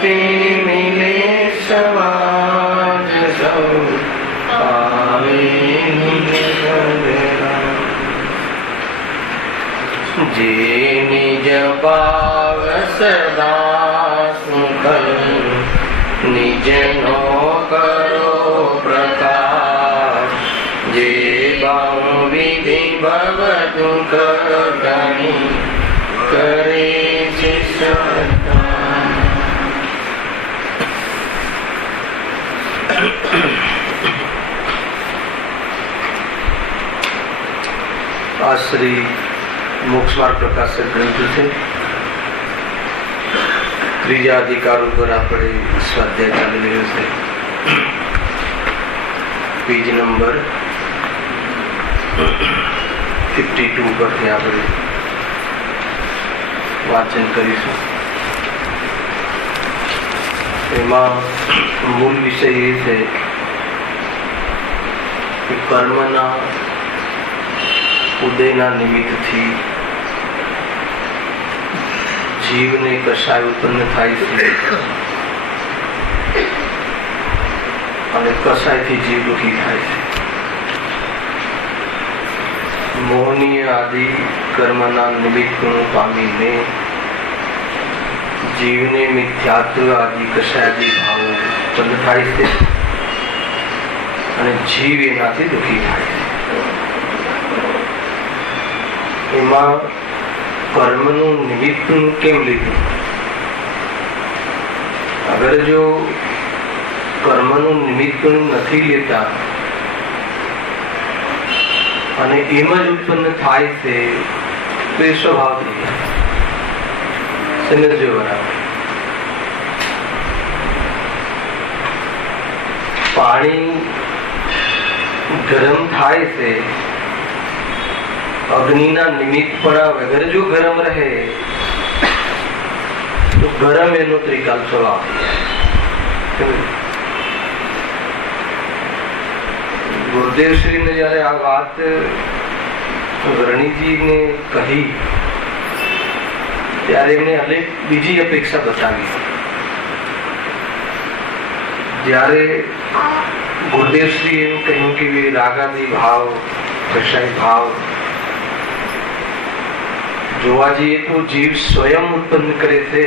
શાંતિ મિલે સવાજ સૌ પાવે જે નિજ ભાવ સદા સુખલ નિજનો કરો પ્રકાશ જે ભાવ વિધિ ભવ દુઃખ ગણી કરે છે આ શ્રી મોક્ષ માર્ગ પ્રકાશક ગ્રંથ છે. ત્રીજા અધિકાર ઉપર આપણે સ્વાધ્યાય ચાલી રહ્યો છે. પેજ નંબર 52 પરથી આપણે વાંચન કરીશું. એમાં મૂળ વિષય એ છે કે કર્મના ઉદયના નિમિત્તથી જીવને કશાય ઉત્પન્ન થાય છે અને કશાયથી જીવ દુઃખી થાય છે. મોહનીય આદિ કર્મના નિમિત્ત ગુણો પામીને જીવને મિથ્યાત્વ આદિ કશાયાદિ ભાવો ઉત્પન્ન થાય છે અને જીવ એનાથી દુઃખી થાય છે. એમાં કર્મનું નિમિત્ત કેમ લીધું? અગર જો કર્મનું નિમિત્ત નથી લેતા અને એમ જ ઉત્પન્ન થાય છે તો એ સ્વભાવ થઈ જાય. સમજો બરાબર. પાણી ગરમ થાય છે અગ્નિના નિમિત્તપણા વગર જો ગરમ રહે તો ગરમ એનો ત્રિકાલ સ્વભાવ. ગુરુદેવ શ્રીને જયારે આ વાત વરણીજીને કહી ત્યારે એમને અનેક બીજી અપેક્ષા બતાવી. જ્યારે ગુરુદેવ શ્રી એમ કહ્યું કે રાગાદી ભાવ કશાય ભાવ જોવા જઈએ તો જીવ સ્વયં ઉત્પન્ન કરે છે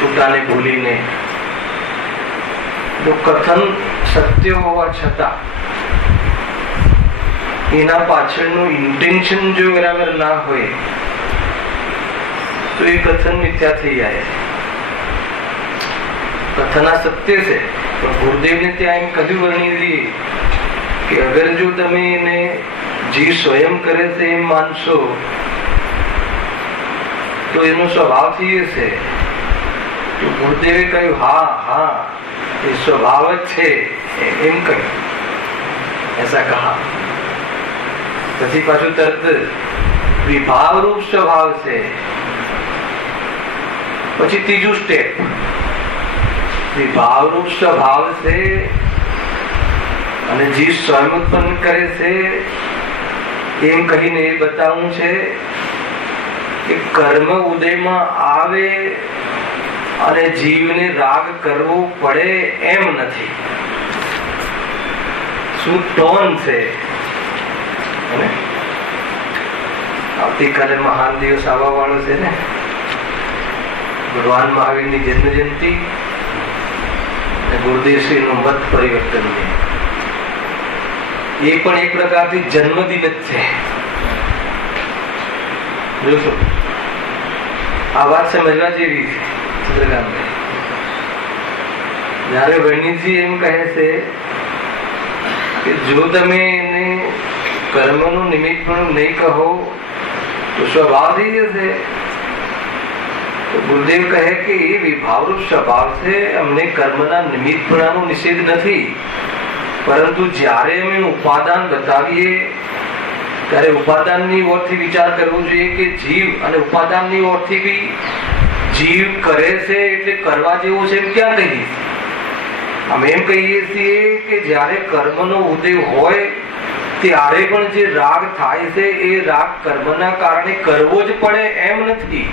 પોતાને ભૂલીને. તો કથન સત્ય હોવા છતાં એના પાછળનું ઇન્ટેન્શન જો બરાબર ના હોય તો એ કથન મિથ્યા થઈ જાય. કથન આ સત્ય છે પણ ગુરુદેવને ત્યાં એમ કહ્યું વર્ણિજી કે અગર જો તમે એને જીવ સ્વયં કરે છે એમ માનશો તો એનો સ્વભાવ થઈ જશે. તો ગુરુદેવે કહ્યું હા હા એ સ્વભાવ જ છે એમ કહ્યું. એસા કહા. પછી પાછું તરત વિભાવ રૂપ સ્વભાવ છે. પછી ત્રીજું સ્ટેપ વિભાવ રૂપ સ્વભાવ છે અને જીવ સ્વયં ઉત્પન્ન કરે છે એમ કહીને એ બતાવવું છે કે કર્મ ઉદયમાં આવે અને જીવને રાગ કરવો પડે એમ નથી. શું ટોન છે. આવતીકાલે મહાન દિવસ આવવા વાળો છે ને, ભગવાન મહાવીરની જન્મ જયંતિ, ગુરુદેવ શ્રી નું મત પરિવર્તન છે. એ પણ એક પ્રકારથી જન્મદિન જ છે. જોશો આ વાત સમજવા જેવી છે. જયારે વર્ણિજી એમ કહે છે કે જો તમે એને કર્મનું નિમિત્ત પણ નહીં કહો તો સ્વભાવ થઈ જશે. તો ગુરુદેવ કહે કે એ વિભાવરૂપ સ્વભાવ છે. અમને કર્મના નિમિત્તપણાનો નિષેધ નથી, પરંતુ જ્યારે અમે ઉપાદાન બતાવીએ ત્યારે ઉપાદાનની ઓરથી વિચાર કરવો જોઈએ કે જીવ અને ઉપાદાનની ઓરથી બી જીવ કરે છે એટલે કરવા જેવું છે એમ ક્યાં કહીએ? અમે એમ કહીએ છીએ કે જ્યારે કર્મનો ઉદય હોય ત્યારે પણ જે રાગ થાય છે એ રાગ કર્મના કારણે કરવો જ પડે એમ નથી.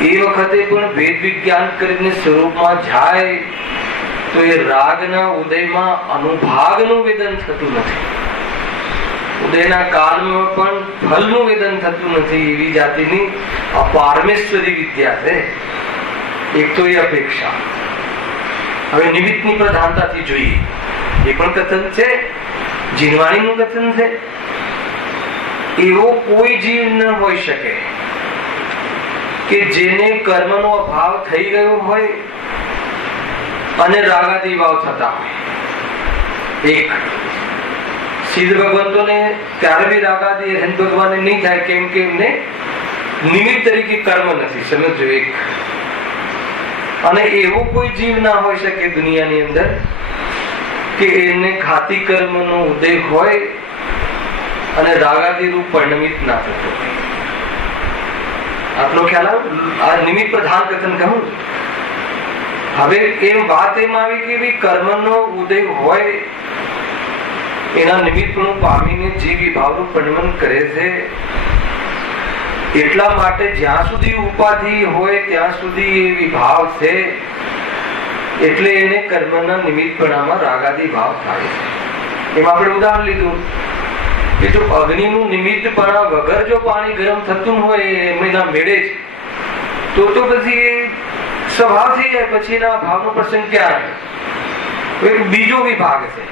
એ વખતે પણ ભેદ વિજ્ઞાન કરીને સ્વરૂપમાં જાય તો એ રાગના ઉદયમાં અનુભાગનું વેદન થતું નથી, ઉદયના કાળમાં પણ ફલનું વેદન થતું નથી. એવી જાતિની અપારમેશ્વરી વિદ્યા છે. એક તો એ અપેક્ષા. હવે નિમિત્તની પ્રધાનતાથી જોઈએ, એ પણ કથન છે, જીનવાણીનું કથન છે. એવો કોઈ જીવ ન હોઈ શકે કે જેને કર્મનો અભાવ થઈ ગયો હોય અને રાગાદી ભાવ થતા હોય. એક સિદ્ધ ભગવંતોને ત્યારે બી રાગાદી હરિ ભગવાનને નહીં થાય, કેમ કે એમને નિમિત્ત તરીકે કર્મ નથી. સમજો. એક અને એવો કોઈ જીવ ના હોઈ શકે દુનિયાની અંદર કે એને ઘાતી કર્મનો ઉદય હોય અને રાગાદી રૂપ પરિણમિત ના થતો. આટલો ખ્યાલ આ નિમિત્ત પ્રધાન કથન કહું. હવે એમ વાત એમ આવી કે ભાઈ કર્મનો ઉદય હોય એના નિમિત્તનું પામીને જે વિભાવનું પરિણમન કરે છે, એટલા માટે જ્યાં સુધી ઉપાધિ હોય ત્યાં સુધી એ વિભાવ છે, એટલે એને કર્મના નિમિત્તપણામાં રાગાદી ભાવ થાય છે. એમાં આપણે ઉદાહરણ લીધું કે જો અગ્નિનું નિમિત્તપણા વગર જો પાણી ગરમ થતું હોય એના મેળે જ તો પછી સ્વભાવ થઈ જાય. પછી એના ભાવનો પ્રસંગ ક્યાં આવે? બીજો વિભાગ છે.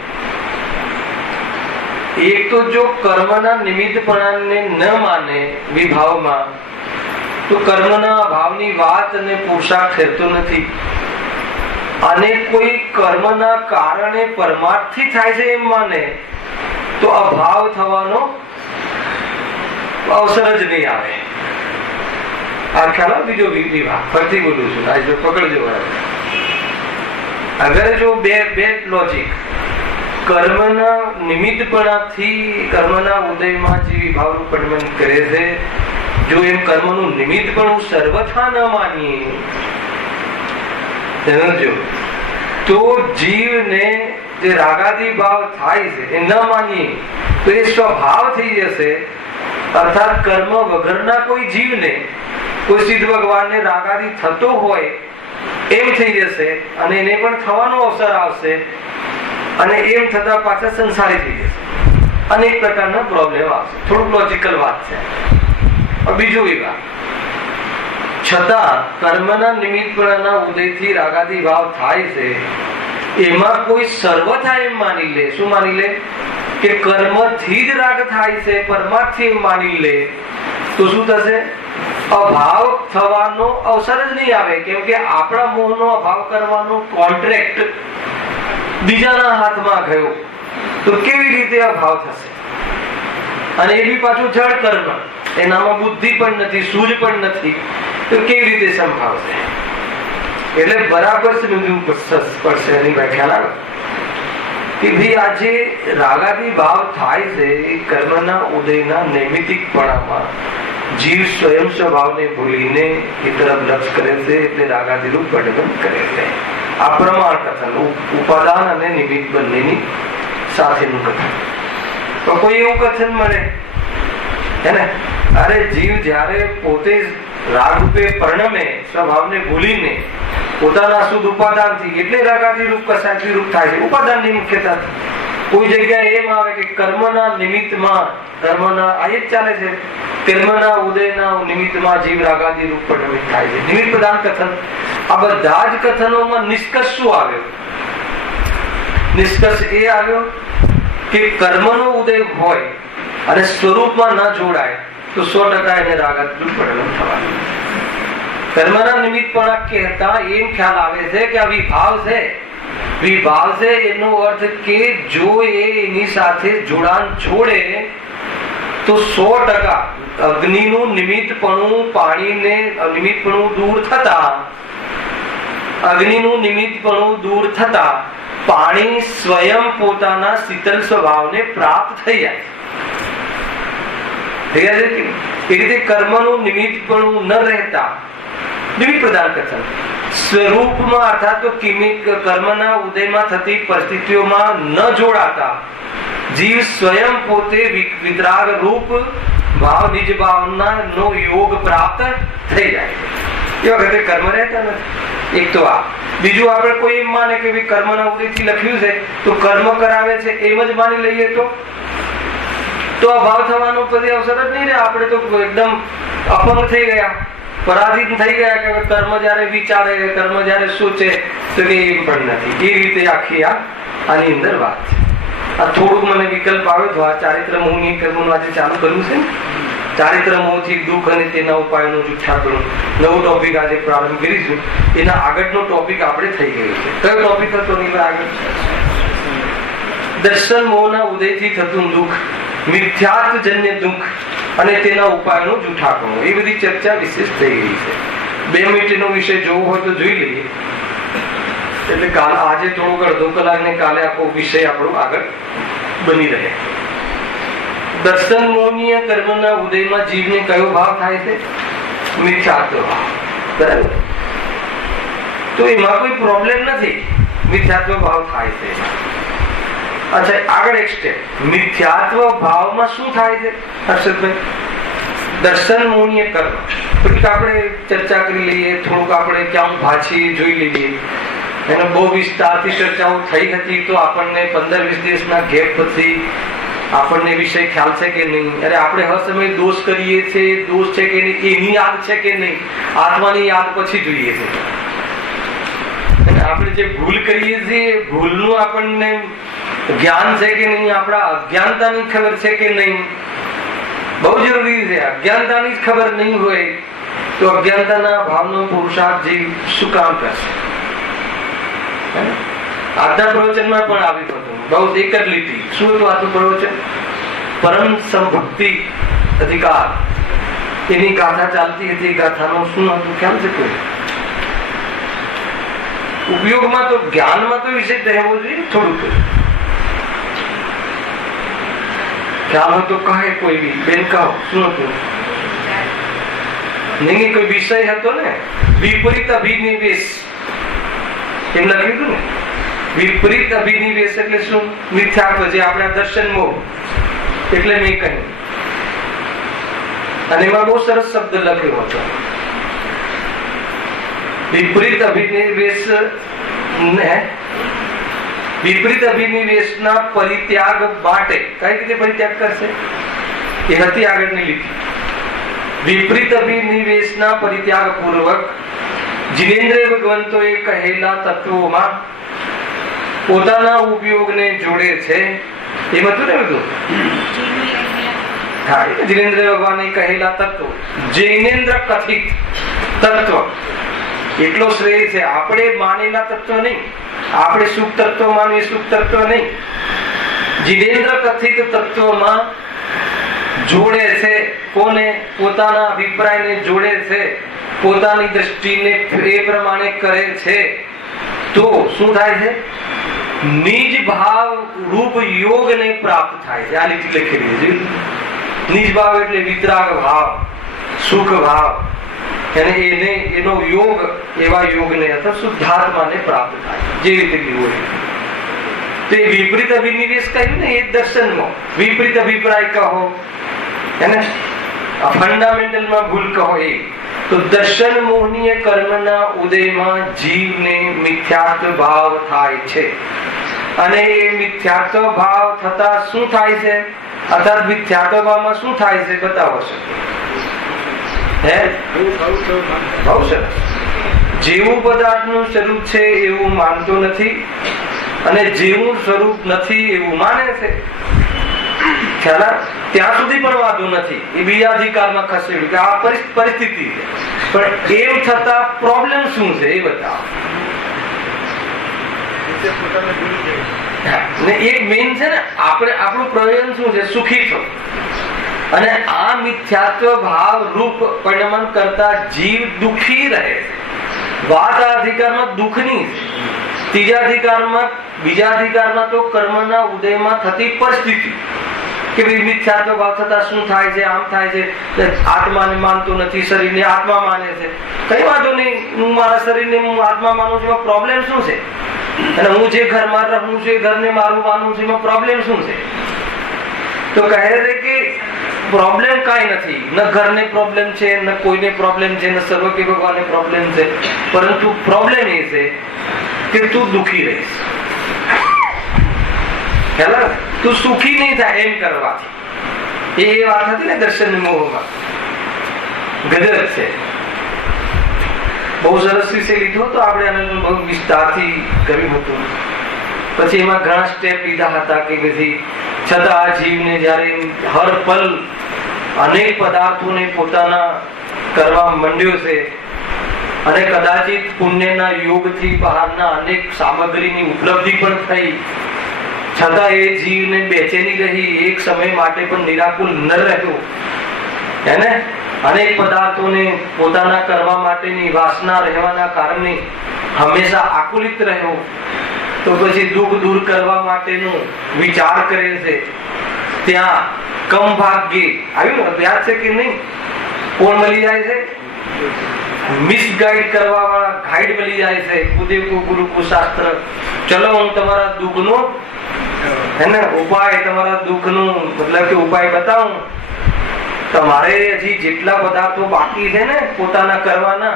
એક તો જો કર્મના નિમિત્તપણાને ન માને વિભાવમાં તો કર્મના અભાવની વાત અને પુરુષાર્થ ઠરતો નથી. અને કોઈ કર્મના કારણે પરમાર્થથી થાય છે એમ માને તો અભાવ થવાનો અવસર જ નહીં આવે. આ ખ્યાલ બીજો વિભાગ. ફરીથી બોલું છું, આ જો પકડજો બરાબર. અગર જો બે લોજિક કર્મના નિમિત્તપણાથી કર્મના ઉદયમાં જે વિભાવનું પરિણમન કરે છે, જો એમ કર્મનું નિમિત્તપણું સર્વથા ન માનીએ તો જીવને જે રાગાદી ભાવ થાય છે એ ન માનીએ તો એ સ્વભાવ થઈ જશે. અર્થાત કર્મ વગરના કોઈ જીવને, કોઈ સિદ્ધ ભગવાનને રાગાદી થતો હોય એમ થઈ જશે અને એને પણ થવાનો અવસર આવશે અને એમ થતા પાછા સંસારી થઈ જશે. અનેક પ્રકારના પ્રોબ્લેમ આવશે. થોડુંક લોજિકલ વાત છે. બીજો વિભાગ છતાં કર્મના નિમિત્તપણાના ઉદયથી રાગાદી ભાવ થાય છે, એમાં કોઈ સર્વથા એમ માની લે. શું માની લે? કે કર્મથી જ રાગ થાય છે, પરમાર્થથી એમ માની લે તો શું થશે? અભાવ થવાનો અવસર જ નહીં આવે. કેમ કે આપણા મોહનો અભાવ કરવાનો કોન્ટ્રાક્ટ બીજાના હાથમાં ગયો તો કેવી રીતે અભાવ થશે? અને એ બી પાછું જળ કર્મ, એનામાં બુદ્ધિ પણ નથી, સૂઝ પણ નથી, તો કેવી રીતે સંભાવશે? એટલે બરાબર સમજવું પડશે એની વ્યાખ્યા આવે કે ભાઈ આજે રાગાદી ભાવ થાય છે એ કર્મના ઉદયના નૈમિતિકપણામાં જીવ સ્વયં સ્વભાવને ભૂલીને એ તરફ લક્ષ કરે છે, એટલે રાગાદીનું પરિણમન કરે છે. આ પ્રમાણ કથન, ઉપાદાન અને નિમિત્ત બંનેની સાથેનું કથન. તો કોઈ એવું કથન મળે હે ને, અરે જીવ જ્યારે પોતે રાગ રૂપે પરિણમે સ્વભાવને ભૂલીને પોતાના શુદ્ધ ઉપાદાનથી, એટલે રાગાદી રૂપ કસાયથી રૂપ થાય છે ઉપાદાનની મુખ્યતા. કોઈ જગ્યાએ એમ આવે કે કર્મના નિમિત્તમાં, કર્મના આ જ ચાલે છે, કર્મના ઉદયના નિમિત્તમાં જીવ રાગાદી રૂપ પરિણમિત થાય છે. નિમિત્ત પ્રધાન કથન. આ બધા જ કથનોમાં નિષ્કર્ષ શું આવ્યો? નિષ્કર્ષ એ આવ્યો કે કર્મનો ઉદય હોય અને સ્વરૂપમાં ન જોડાય તો 100% એને રાગાદી રૂપ પરિણમ થવાનું. કર્મના નિમિત્તપણા કહેતા એમ ખ્યાલ આવે છે કે આ વિભાવ છે. વિભાવ છે એનો અર્થ કે જો એની સાથે જોડાણ છોડે તો 100% અગ્નિનું નિમિત્તપણું પાણીને નિમિત્તપણું દૂર થતા, અગ્નિનું નિમિત્તપણું દૂર થતા પાણી સ્વયં પોતાના શીતલ સ્વભાવને પ્રાપ્ત થઈ જાય. એ રીતે કર્મનું નિમિત્તપણું ન રહેતા નિમિત્ત પ્રધાન કથન સ્વરૂપમાં અર્થાત તો કર્મના ઉદયમાં થતી પરિસ્થિતિઓમાં ન જોડાતા જીવ સ્વયં પોતે વિતરાગ રૂપ ભાવ નિજ ભાવના નો યોગ પ્રાપ્ત થઈ જાય છે. એ વખતે કર્મ રહેતા નથી. એક તો આ. બીજું આપણે કોઈ એમ માને કે ભાઈ કર્મના ઉદયથી લખ્યું છે તો કર્મ કરાવે છે એમ જ માની લઈએ તો અભાવ થવાનો પછી અવસર જ નહીં રહે. આપણે તો એકદમ અપંગ થઈ ગયા, પરાધીન થઈ ગયા કે કર્મ જયારે વિચારે, કર્મ જયારે સોચે તો કે એમ પણ નથી. એ રીતે આખી આની અંદર વાત છે. આ થોડુંક મને વિકલ્પ આવ્યો તો આ ચારિત્ર મોહની કર્મનું આજે ચાલુ કર્યું છે ને. ચારિત્ર મોહથી દુઃખ અને તેના ઉપાયોનું જુઠ્ઠાપણું નવું ટોપિક આજે પ્રારંભ કરીશું. એના આગળનો ટોપિક આપણે થઈ ગયો છે. કયો ટોપિક હતો આગળ? દર્શન મોહના ઉદયથી થતું દુઃખ, મિથ્યાત્વજન્ય દુઃખ અને તેના ઉપાયનું જુઠ્ઠાપણું. એ બધી ચર્ચા વિશેષ થઈ ગઈ છે. 2 મિનિટનો વિષય જોવો હોય તો જોઈ લઈએ. એટલે કાલ આજે થોડુંક અડધો કલાક ને કાલે આખો વિષય આપણો આગળ બની રહે. દર્શન મોહનીય કર્મના ઉદયમાં જીવને કયો ભાવ થાય છે? મિથ્યાત્વ ભાવ. બરાબર? તો એમાં કોઈ પ્રોબ્લેમ નથી. મિથ્યાત્વ ભાવ થાય છે. અચ્છા, આગળ એક સ્ટેપ. મિથ્યાત્વ ભાવમાં શું થાય છે હર્ષદભાઈ? દર્શન મોહનીય કર્મ થોડીક આપણે ચર્ચા કરી લઈએ. થોડુંક આપણે ક્યાં ભાછી જોઈ લઈએ. એને બહુ વિસ્તારથી ચર્ચાઓ થઈ હતી તો આપણને 15-20 દિવસના ગેપ પછી આપણને વિષય ખ્યાલ છે કે નહીં? અરે આપણે હર સમય દોષ કરીએ છીએ, દોષ છે કે નહીં એની યાદ છે કે નહીં, આત્માની યાદ પછી જોઈએ છે. અને આપણે જે ભૂલ કરીએ છીએ ભૂલનું આપણને જ્ઞાન છે કે નહીં, આપણા અજ્ઞાનતાની ખબર છે કે નહીં, બહુ જરૂરી છે. અજ્ઞાનતાની જ ખબર નહીં હોય તો અજ્ઞાનતાના ભાવનો પુરુષાર્થ જીવ શું કામ કરશે? આજના પ્રવચનમાં પણ આવ્યું હતું બહુ એક જ લીટી. શું હતું આજનું પ્રવચન? પરમ સંભક્તિ અધિકાર. એની ગાથા ચાલતી હતી. ગાથાનો શું હતું ખ્યાલ છે કોઈ? ઉપયોગમાં તો જ્ઞાનમાં તો વિષય રહેવો જોઈએ થોડુંક. ખ્યાલ હોય તો કહે કોઈ બી બેન, કહો શું હતું? નહીં, કોઈ વિષય હતો ને, વિપરીત અભિનિવેશ એમ લખ્યું હતું ને. વિપરીત અભિનિવેશ એટલે શું? મિથ્યાત્વ, જે આપણે દર્શન મોહ એટલે મેં કહ્યું. અને એમાં બહુ સરસ શબ્દ લખ્યો હતો. વિપરીત અભિનિવેશ ને વિપરીત અભિનિવેશના પરિત્યાગ માટે કઈ રીતે પરિત્યાગ કરશે? એ હતી આગળની લીટી. વિપરીત અભિનિવેશના પરિત્યાગ પૂર્વક જીનેન્દ્ર ભગવંતોએ કહેલા તત્વોમાં પોતાના ઉપયોગને જોડે છે. એમ હતું ને બધું? હા, જીનેન્દ્ર ભગવાને કહેલા તત્વો, જૈનેન્દ્ર કથિત તત્વ એટલો શ્રેય છે. આપણે માનેલા તત્વ નહીં, આપણે સુખ તત્વ માનીએ, સુખ તત્વ નહીં. જીનેન્દ્ર કથિત તત્વમાં જોડે છે. કોને? પોતાના અભિપ્રાયને જોડે છે, પોતાની દ્રષ્ટિને એ પ્રમાણે કરે છે. તો શું થાય છે? નિજ ભાવ રૂપ યોગને પ્રાપ્ત થાય છે. આ લીટી લખેલી છે. નિજ ભાવ એટલે વિતરાગ ભાવ, સુખ ભાવ, અને એનો યોગ એવા યોગને અથવા શુદ્ધાત્માને પ્રાપ્ત થાય. જે રીતે હોય તે વિપરીત અભિનિવેશ કહ્યું ને, એ દર્શનમાં વિપરીત અભિપ્રાય કહો, એને ફંડામેન્ટલમાં ભૂલ કહો એ. તો દર્શન મોહનીય કર્મના ઉદયમાં જીવને મિથ્યાત્વ ભાવ થાય છે. અને એ મિથ્યાત્વ ભાવ થતા શું થાય છે? અર્થાત મિથ્યાત્વ ભાવમાં શું થાય છે બતાવો છો. બહુ સરસ. જેવું પદાર્થનું સ્વરૂપ છે એવું માનતો નથી, અને જેવું સ્વરૂપ નથી એવું માને છે. ખ્યાલ? ત્યાં સુધી પણ વાંધો નથી. એ બીજા અધિકારમાં ખસેડ્યું કે આ પરિસ્થિતિ છે, પણ એમ છતાં પ્રોબ્લેમ શું છે એ બતાવો. એક મેઇન છે ને, આપણું પ્રયોજન શું છે? સુખી થવું. અને આ મિથ્યાત્વ ભાવ રૂપ પરિણમન કરતા જીવ દુઃખી રહે છે. વાત આ અધિકારમાં દુઃખની છે. બીજા અધિકારમાં તો કર્મના ઉદયમાં થતી પરિસ્થિતિ કે મિથ્યાત્વ ભાવ થતા શું થાય છે? આમ થાય છે. આત્માને માનતો નથી, શરીરને આત્મા માને છે. કઈ વાંધો નહીં, હું મારા શરીરને હું આત્મા માનું છું, એમાં પ્રોબ્લેમ શું છે? અને હું જે ઘરમાં રહું છું એ ઘરને મારું માનું છું, એમાં પ્રોબ્લેમ શું છે? તો કહે છે કે પ્રોબ્લેમ કાંઈ નથી, ન ઘરને પ્રોબ્લેમ છે, ન કોઈને પ્રોબ્લેમ છે, ન સર્વજ્ઞ ભગવાનને પ્રોબ્લેમ છે, પરંતુ પ્રોબ્લેમ એ છે કે તું દુઃખી રહીશ. ખ્યાલ? તું સુખી નહીં થાય એમ કરવાથી. એ વાત હતી ને દર્શન મોહમાં. ગજબ છે. બહુ સરસ વિશે લીધો તો આપણે આને બહુ વિસ્તારથી કર્યું હતું. પછી એમાં ઘણા સ્ટેપ લીધા હતા કે પછી છતાં આ જીવને જયારે હર પલ અનેક પદાર્થોને પોતાના કરવા માંડ્યો છે અને કદાચિત પુણ્યના યોગથી બહારના અનેક સામગ્રીની ઉપલબ્ધિ પણ થઈ, છતાં એ જીવને બેચેની રહી, એક સમય માટે પણ નિરાકુલ ન રહ્યો. એને અનેક પદાર્થોને પોતાના કરવા માટેની વાસના રહેવાના કારણે હંમેશા આકુલિત રહ્યો. તો પછી દુઃખ દૂર કરવા માટેનું વિચાર કરે છે. ત્યાં કમ ભાગ્ય આવ્યું, યાદ છે કે નહીં? કોણ મળી જાય છે? મિસગાઈડ કરવા વાળા ગાઈડ મળી જાય છે. કુદેવ કો ગુરુ કો શાસ્ત્ર. ચલો હું તમારા દુઃખનો હે ને ઉપાય, તમારા દુઃખનું મતલબ કે ઉપાય બતાવું. તમારે હજી જેટલા પદાર્થો બાકી છે ને પોતાના કરવાના,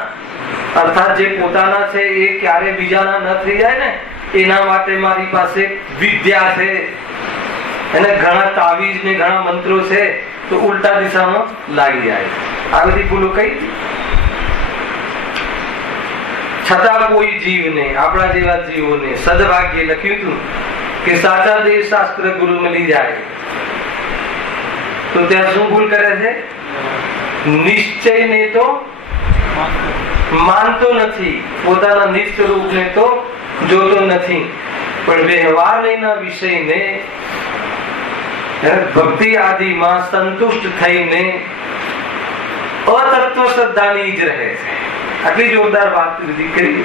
અર્થાત જે પોતાના છે એ ક્યારે બીજાના ન થઈ જાય ને એના માટે મારી પાસે વિદ્યા છે. એને ઘણા તાવીજ ને ઘણા મંત્રો છે તો ઉલટા દિશામાં લાગી જાય. આ બધી ભૂલો કઈ. છતાં કોઈ જીવને, આપણા જેવા જીવોને સદભાગ્ય લખ્યું હતું કે સાચા દેવ શાસ્ત્ર ગુરુ મળી જાય તો ત્યાં શું ભૂલ કરે છે? નિશ્ચયને તો માનતો નથી, પોતાના નિજ સ્વરૂપને તો જોતો નથી, પણ વ્યવહારના વિષયને ભક્તિ આદિમાં સંતુષ્ટ થઈને અતત્વ શ્રદ્ધાની જ રહે છે. આટલી જોરદાર વાત કરી.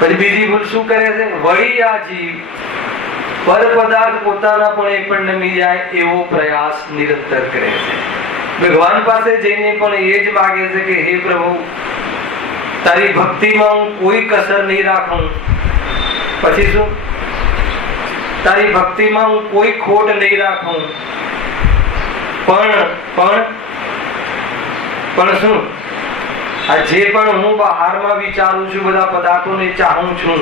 પછી બીજી ભૂલ શું કરે છે? વળી આ જીવ પર પદાર્થ પોતાના પણ એ પણ નમી જાય એવો પ્રયાસ નિરંતર કરે છે. ભગવાન પાસે જઈને પણ એ જ માગે છે કે હે પ્રભુ, તારી ભક્તિમાં હું કોઈ કસર નહીં રાખું. પછી શું? તારી ભક્તિમાં હું કોઈ ખોટ નહીં રાખું. પણ શું? આ જે પણ હું બહારમાં વિચારું છું, બધા પદાર્થોને ચાહું છું,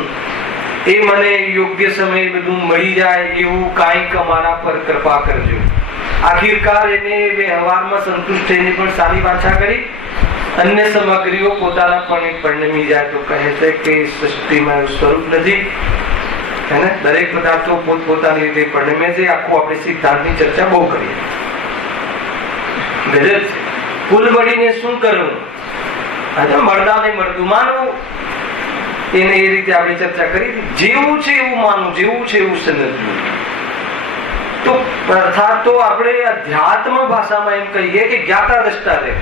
એ મને યોગ્ય સમયે બધું મળી જાય એવું કાંઈક અમારા પર કૃપા કરજો. આખિરકાર એને વ્યવહારમાં સંતુષ્ટ થઈને પણ સારી વાંચા કરી અન્ય સામગ્રીઓ પોતાના પણ પરિણમી જાય તો કહે છે કે સૃષ્ટિમાં સ્વરૂપ નથી. દરેક પદાર્થો પોતપોતાની રીતે પરિણમે છે. આખું આપણે સિદ્ધાંતની ચર્ચા બહુ કરીએ. ગજબ છે. કુલ મળીને શું કરવું? મળદાને મળતું માનવું. એને એ રીતે આપણે ચર્ચા કરી. જેવું છે એવું માનવું, જેવું છે એવું સમજવું. તો અર્થાત તો આપણે અધ્યાત્મ ભાષામાં એમ કહીએ કે જ્ઞાતા દ્રષ્ટા રહે.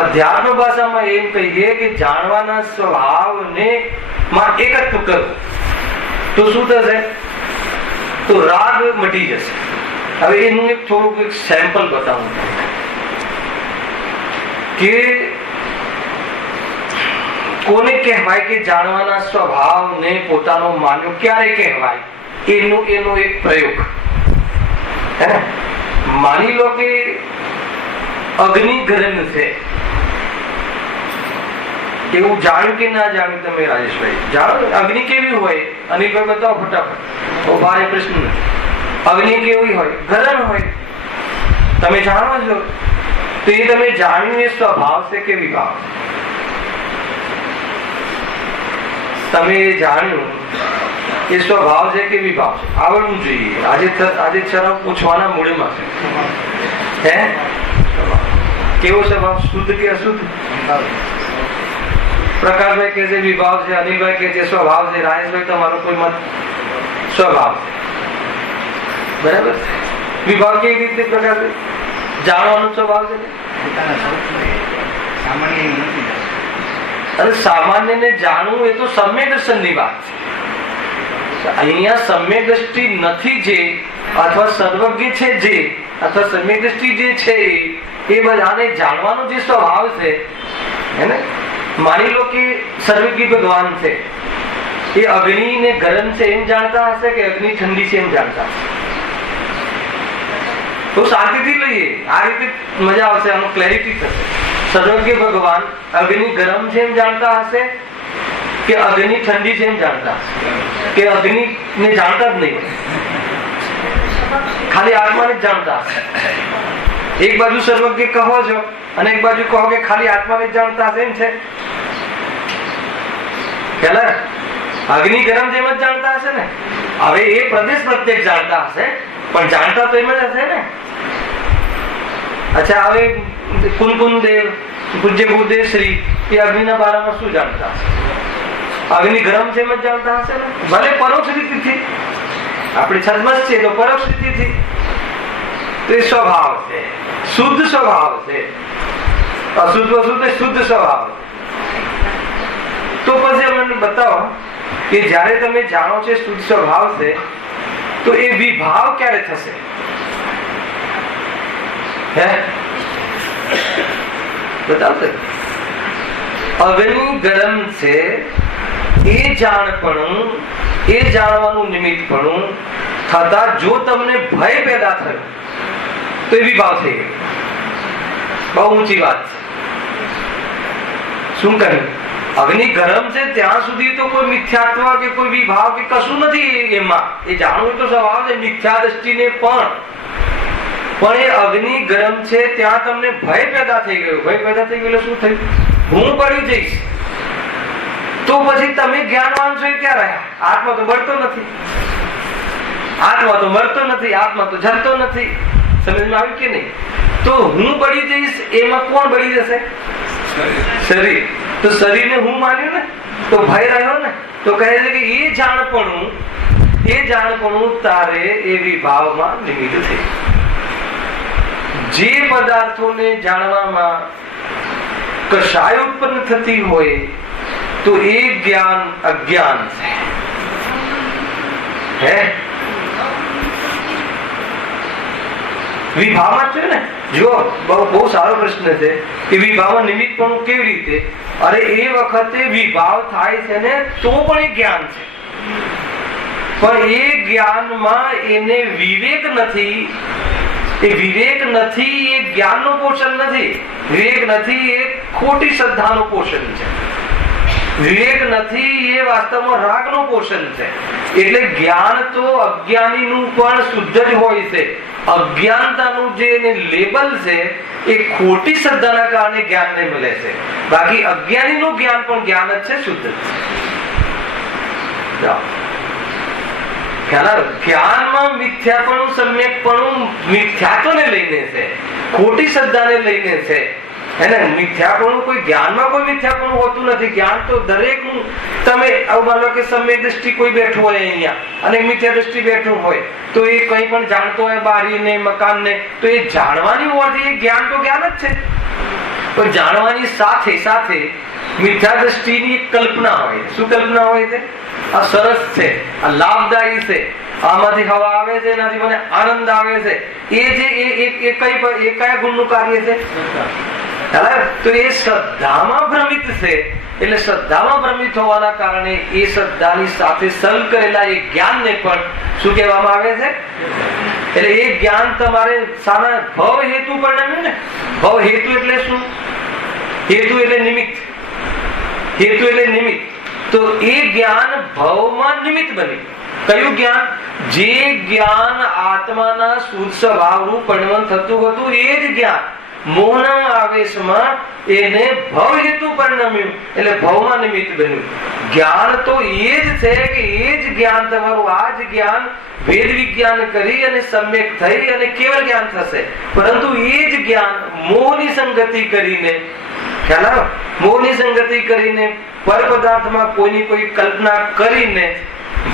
અધ્યાત્મ ભાષામાં એમ કહીએ કે જાણવાના સ્વભાવને માં એકત્વ કરવું. તો શું થશે? તો રાગ મટી જશે. હવે એનું એક થોડુંક એક સેમ્પલ બતાવું કે કોને કહેવાય કે જાણવાના સ્વભાવને પોતાનો માન્યો ક્યારે કહેવાય, એનો એક પ્રયોગ. માની લો કે અગ્નિ ગરમ છે. એવું જાણ્યું કે ના જાણ્યું તમે રાજેશભાઈ? જાણો અગ્નિ કેવી હોય? અનિલભાઈ બતાવો ફટાફટ. તો ભારે પ્રશ્ન નથી. અગ્નિ કેવી હોય? ગરમ હોય. તમે જાણો છો તો એ તમે જાણ્યું એ સ્વભાવ છે કે વિભાવ? તમે જાણ્યું એ સ્વભાવ છે કે વિભાવ છે? આવડવું જોઈએ. આજે છરાવ પૂછવાના મૂળમાં છે. કેવો સ્વભાવ? શુદ્ધ કે અશુદ્ધ? પ્રકાશભાઈ કે છે વિભાવ છે, અનિલભાઈ કે છે સ્વભાવ છે, રાજેશભાઈ તમારો કોઈ મત સ્વભાવ છે. બરાબર. વિભાવ કેવી રીતે પ્રકાશભાઈ? જાણવાનો સ્વભાવ છે. અને સામાન્ય ને જાણવું એ તો સમ્યક દર્શનની વાત છે. અહીંયા સમ્યક દ્રષ્ટિ નથી જે, અથવા સર્વજ્ઞ છે જે, અથવા સમ્યક દ્રષ્ટિ જે છે એ બધાને જાણવાનો જે સ્વભાવ છે, હે, માની લો કે સર્વજ્ઞ ભગવાન છે, એ અગ્નિ ને ગરમ છે એમ જાણતા હશે કે અગ્નિ ઠંડી છે એમ જાણતા હશે? તો શાંતિથી લઈએ, આ રીતે મજા આવશે, આનો ક્લેરિટી થશે. સર્વજ્ઞ ભગવાન અગ્નિ ગરમ છે એમ જાણતા હશે કે અગ્નિ ઠંડી છે એમ જાણતા હશે, કે અગ્નિ ને જાણતા જ નહીં, ખાલી આત્માને જ જાણતા હશે. એક બાજુ સર્વજ્ઞ કહો છો અને એક બાજુ કહો કે ખાલી આત્માને જ જાણતા હશે, એમ છે? અગ્નિ ગરમ જેમ જ જાણતા હશે ને. હવે એ પ્રદેશ પ્રત્યેક જાણતા હશે, પણ જાણતા તો એમ જ હશે ને. અચ્છા, હવે કુનકુન દેવ પૂજ્ય ગુરુદેવ શ્રી એ અગ્નિના બારામાં શું જાણતા હશે? અગ્નિ ગરમ જેમ જ જાણતા હશે ને, ભલે પરોક્ષ રીતથી. આપણી છદ્મસ છે તો પરોક્ષ રીતથી, તો એ સ્વભાવ છે, શુદ્ધ સ્વભાવ છે. અશુદ્ધ વશુદ્ધ શુદ્ધ સ્વભાવ. તો પછી અમને બતાવો કે જ્યારે તમે જાણો છો શુદ્ધ સ્વભાવ છે, તો એ વિભાવ ક્યારે થશે? હે, બતાવશે. અગ્નિ ગરમ છે એ જાણપણું, એ જાણવાનું નિમિત્તપણું થતા જો તમને ભય પેદા થયો તો એ વિભાવ થઈ ગયો. બહુ ઊંચી વાત છે. શું કહ્યું? અગ્નિ ગરમ છે ત્યાં સુધી તો કોઈ મિથ્યાત્વ કે કોઈ વિભાવ કે કશું નથી એમાં. એ જાણવું તો સ્વભાવ છે મિથ્યા દ્રષ્ટિને પણ એ અગ્નિ ગરમ છે ત્યાં તમને ભય પેદા થઈ ગયો. ભય પેદા થઈ ગયો શું થયું? હું બળી જઈશ. તો પછી તમે જ્ઞાનવાન છો એ ક્યાં રહ્યા? આત્મા તો બળતો નથી, આત્મા તો મરતો નથી, આત્મા તો જરતો નથી. સમજમાં આવ્યું કે નહીં? તો હું બળી જઈશ એમાં કોણ બળી જશે? શરીર. તો શરીરને હું માન્યું ને, તો ભય રહ્યો ને. તો કહે છે કે એ જાણપણું તારે એ વિભાવમાં નિમિત્ત થઈ. જે પદાર્થોને જાણવામાં કશાય ઉત્પન્ન થતી હોય તો એ જ્ઞાન અજ્ઞાન છે. હે, વિભાવમાં છે ને. જો બહુ સારો પ્રશ્ન છે કે વિભાવમાં નિમિત્તપણું કેવી રીતે? અરે એ વખતે વિભાવ થાય છે ને તો પણ એ જ્ઞાન છે, પણ એ જ્ઞાનમાં એને વિવેક નથી. એ વિવેક નથી, એ જ્ઞાનનું પોષણ નથી. વિવેક નથી, એ ખોટી શ્રદ્ધાનું પોષણ છે. વિવેક નથી, એ વાસ્તવમાં રાગનું પોષણ છે. એટલે જ્ઞાન તો અજ્ઞાનીનું પણ શુદ્ધ જ હોય છે. અજ્ઞાનતાનું જે લેબલ છે એ ખોટી શ્રદ્ધાના કારણે જ્ઞાનને મળે છે. બાકી અજ્ઞાનીનું જ્ઞાન પણ જ્ઞાન જ છે, શુદ્ધ છે. જ્ઞાનમાં મિથ્યાપણું, સમ્યકપણું મિથ્યાત્વને લઈને છે, ખોટી શ્રદ્ધાને લઈને છે. એને મિથ્યાપણું કોઈ જ્ઞાનમાં કોઈ મિથ્યાપણું હોતું નથી. જ્ઞાન તો દરેકનું, તમે માનો કે સમ્યક દ્રષ્ટિ કોઈ બેઠું હોય અહીંયા અને મિથ્યા દ્રષ્ટિ બેઠું હોય તો એ કંઈ પણ જાણતો હોય, બારીને મકાનને, તો એ જાણવાની હોવાથી એ જ્ઞાન તો જ્ઞાન જ છે. પણ જાણવાની સાથે સાથે મિથ્યા દ્રષ્ટિની કલ્પના હોય. શું કલ્પના હોય છે? આ સરસ છે, આ લાભદાયી છે, આમાંથી હવા આવે છે, એનાથી મને આનંદ આવે છે. એ જે એ કયા ગુણનું કાર્ય છે? તો એ શ્રદ્ધામાં ભ્રમિત છે. એટલે શ્રદ્ધામાં ભ્રમિત હોવાના કારણે એ શ્રદ્ધાની સાથે સલ કરેલા એ જ્ઞાનને પણ શું કહેવામાં આવે છે? એટલે એ જ્ઞાન તમારે સારા ભવ હેતુ પરિણમ્યું ને. ભવ હેતુ એટલે શું? હેતુ એટલે નિમિત્ત. હેતુ એટલે નિમિત્ત. તો એ જ્ઞાન ભવમાં નિમિત્ત બની. કયું જ્ઞાન? જે જ્ઞાન આત્માના શુદ્ધ સ્વભાવનું પરિણમન થતું હતું એ જ જ્ઞાન મોહના આવેશમાં એને ભવ હેતુ પરિણમ્યું, એટલે ભવમાં નિમિત્ત બન્યું. જ્ઞાન તો એ જ છે કે એ જ જ્ઞાન તમારું, આ જ જ્ઞાન વેદ વિજ્ઞાન કરી અને સમ્યક થઈ અને કેવળ જ્ઞાન થશે. પરંતુ એ જ જ્ઞાન મોહની સંગતિ કરીને, ખ્યાલ આવ્યો? મોહની સંગતિ કરીને પર પદાર્થમાં કોઈની કોઈ કલ્પના કરીને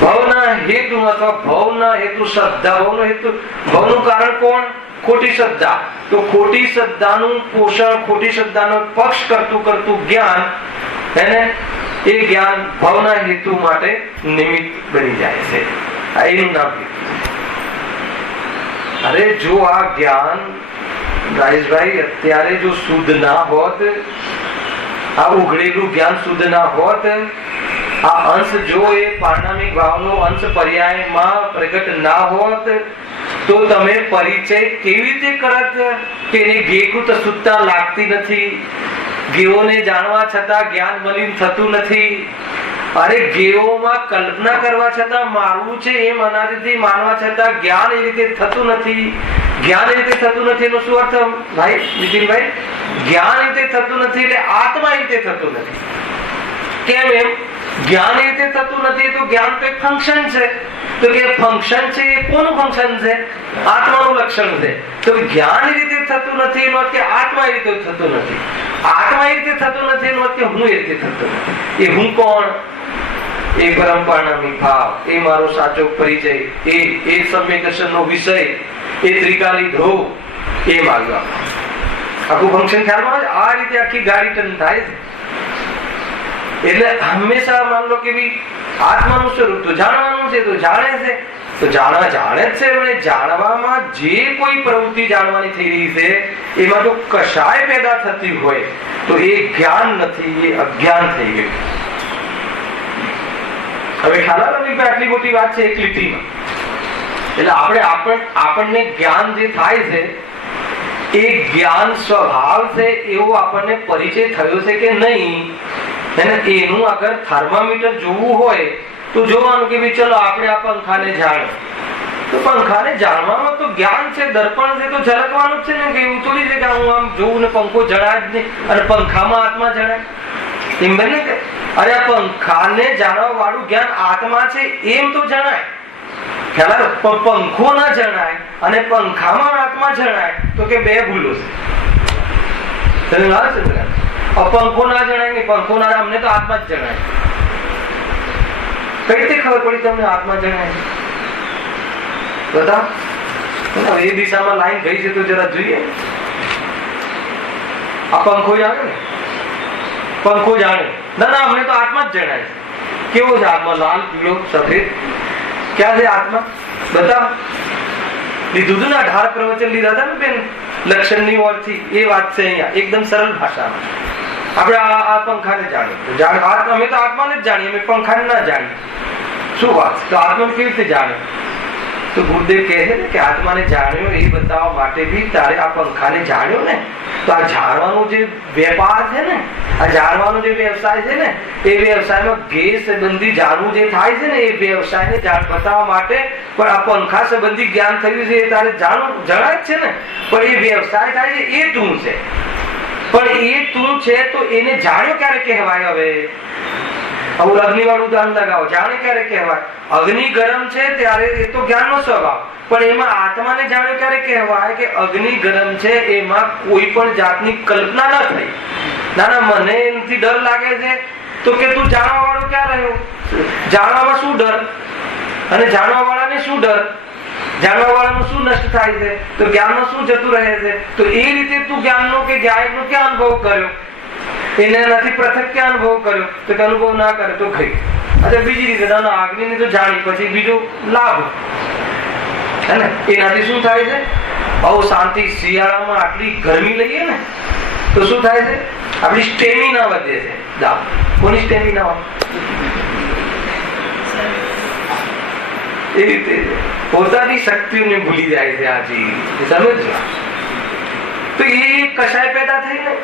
ભવના હેતુ અથવા ભવના હેતુ શ્રદ્ધા, ભવનો હેતુ, ભવનું કારણ કોણ? ખોટી શ્રદ્ધા. તો ખોટી શ્રદ્ધાનું પોષણ, ખોટી શ્રદ્ધાનો પક્ષ કરતું જ્ઞાન, એને એ જ્ઞાન ભવના હેતુ માટે નિમિત્ત બની જાય છે. આ એનું નામ. અરે જો આ જ્ઞાન રાજેશભાઈ અત્યારે જો શુદ્ધ ના હોત, આ ઉઘડેલું જ્ઞાન શુદ્ધ ના હોત આ અંશ જો એ પારણામિક ભાવનો અંશ પર્યાયમાં પ્રગટ ના હોત તો તમે પરિચય કેવી રીતે કરત કે એને ગેકૃત સુત્તા લાગતી નથી, ગેઓને જાણવા છતાં જ્ઞાન મલિન થતું નથી. અરે ગેઓમાં કલ્પના કરવા છતાં મારવું છે એમ અનાદિથી માનવા છતાં જ્ઞાન એ રીતે થતું નથી. જ્ઞાન એ રીતે થતું નથી એનો શું અર્થ ભાઈ નીતિનભાઈ? જ્ઞાન એ રીતે થતું નથી એટલે આત્મા એ રીતે થતું નથી. કેમ એમ? જ્ઞાન એ રીતે થતું નથી તો જ્ઞાન તો એક ફંક્શન છે. તો કે ફંક્શન છે એ કોનું ફંક્શન છે? આત્માનું લક્ષણ છે. તો જ્ઞાન એ રીતે થતું નથી એનો અર્થ કે આત્મા એ રીતે થતું નથી. આત્મા એ રીતે થતું નથી એનો અર્થ કે હું એ રીતે થતું નથી. એ હું કોણ? એ પરમ પારણામિક ભાવ, એ મારો સાચો પરિચય, એ સમ્યક દર્શનનો વિષય, એ ત્રિકાલી ધ્રુવ, એ માગવા આખું ફંક્શન ખ્યાલમાં આવે. આ રીતે આખી ગાડી ટર્ન થાય છે. એટલે હંમેશા માન લો કે આત્માનું સ્વરૂપ તો જાણવાનું છે, તો જાણે છે, તો જાણે જ છે. અને જાણવામાં જે કોઈ પ્રવૃત્તિ જાણવાની થઈ રહી છે એમાં જો કશાય પેદા થતી હોય તો એ જ્ઞાન નથી, એ અજ્ઞાન થઈ ગયું. હવે ખ્યાલ આવે કે આટલી મોટી વાત છે એક લીટીમાં. એટલે આપણને જ્ઞાન જે થાય છે એ જ્ઞાન સ્વભાવ છે એવો આપણને પરિચય થયો છે કે નહીં, એનું અગર થર્મામીટર જોવું હોય તો જોવાનું કે ભાઈ ચલો આપણે આ પંખાને જાણો. તો પંખાને જાણવામાં તો જ્ઞાન છે, દર્પણ છે, તો ઝલકવાનું જ છે ને. કે એવું થોડી છે કે હું આમ જોઉં ને પંખો જણાય જ નહીં અને પંખામાં આત્મા જણાય એમ બને કે? અરે આ પંખાને જાણવા વાળું જ્ઞાન આત્મા છે એમ તો જણાય. ખ્યાલ પંખો ના જણાય અને પંખામાં આત્મા જણાય તો કે બે ભૂલો છે. પંખો ના જણાય નહીં, પંખો ના, અમને તો આત્મા જ જણાય. કઈ રીતે ખબર પડી તમને આત્મા જણાય? બતાવ. એ દિશામાં લાઈન ગઈ છે તો જરા જોઈએ. આ પંખો જાણે ને, પંખો જાણે ના ના અમને તો આત્મા જ જણાય. કેવો છે આત્મા? લાલ, પીળો, સફેદ. ક્યાં છે આત્મા? બતાવ. લીધું હતું ને 18 પ્રવચન લીધા હતા ને બેન લક્ષણની ઓરથી. એ વાત છે અહીંયા એકદમ સરળ ભાષામાં. આપણે આ પંખાને જાણીએ, અમે તો આત્માને જ જાણીએ, અમે પંખાને ના જાણીએ. શું વાત? તો આત્માને કેવી રીતે જાણે? તો ગુરુદેવ કહે છે ને કે આત્માને જાણ્યો એ બતાવવા માટે બી તારે આ પંખાને જાણ્યો ને, તો આ જાણવાનો જે વેપાર છે ને, આ જાણવાનો જે વ્યવસાય છે ને, એ વ્યવસાયમાં ગેર સંબંધી જાણવું જે થાય છે ને, એ વ્યવસાયને બતાવવા માટે પણ આ પંખા સંબંધી જ્ઞાન થયું છે એ તારે જણાય જ છે ને. પણ એ વ્યવસાય થાય છે એ તું છે. પણ એ તું છે તો એને જાણ્યો ક્યારે કહેવાય? હવે અગ્નિ વાળું ઉદાહરણ લગાવો. જાણે ક્યારે કહેવાય? અગ્નિ ગરમ છે ત્યારે એ તો જ્ઞાનનો સ્વભાવ. પણ એમાં આત્માને જાણ્યો ક્યારે કહેવાય? કે અગ્નિ ગરમ છે એમાં કોઈ પણ જાતની કલ્પના ન થઈ. ના ના મને એનાથી ડર લાગે છે તો કે તું જાણવા વાળો ક્યાં રહ્યો? જાણવામાં શું ડર? અને જાણવા વાળાને શું ડર? જાણવા વાળાનું શું નષ્ટ થાય છે? તો જ્ઞાનનું શું જતું રહે છે? તો એ રીતે તું જ્ઞાનનો કે જ્ઞાયકનો ક્યાં અનુભવ કર્યો? એને નથી પૃથક ક્યાં અનુભવ કર્યો? તો કે અનુભવ ના કરે તો ખરી. અચ્છા બીજી રીતે ના અગ્નિને તો જાણી પછી બીજો લાભ હે ને, એનાથી શું થાય છે? બહુ શાંતિ. શિયાળામાં આટલી ગરમી લઈએ ને તો શું થાય છે? આપણી સ્ટેમિના વધે છે. કોની સ્ટેમિના? એ રીતે પોતાની શક્તિઓને ભૂલી જાય છે. આજી સમજો. તો એ કશાય પેદા થઈ ને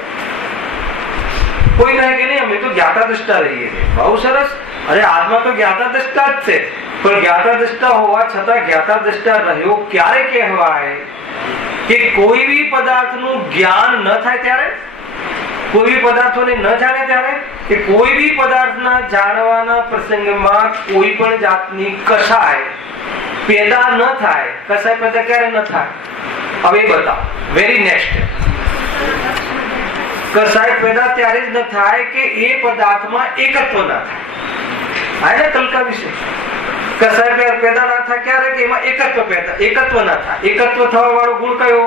કોઈ કહે કે નહીં અમે તો જ્ઞાતા દ્રષ્ટા રહીએ છીએ. બહુ સરસ. અરે આત્મા તો જ્ઞાતા દ્રષ્ટા જ છે. પણ જ્ઞાતા દ્રષ્ટા હોવા છતાં જ્ઞાતા દ્રષ્ટા રહ્યો ક્યારે કહેવાય? કે કોઈ બી પદાર્થનું જ્ઞાન ન થાય ત્યારે, કોઈ બી પદાર્થોને ન જાણે ત્યારે, કે કોઈ બી પદાર્થના જાણવાના પ્રસંગમાં કોઈ પણ જાતની કશાય પેદા ન થાય. કશાય પેદા ક્યારે ન થાય? હવે બતાવો. Very next. કશાય પેદા ત્યારે જ ન થાય કે એ પદાર્થમાં એકત્વ ના થાય. આ ને કલકા વિશે. કશાય પેદા ના થાય ક્યારે? કે એમાં એકત્વ ના થાય. એકત્વ થવા વાળો ગુણ કયો?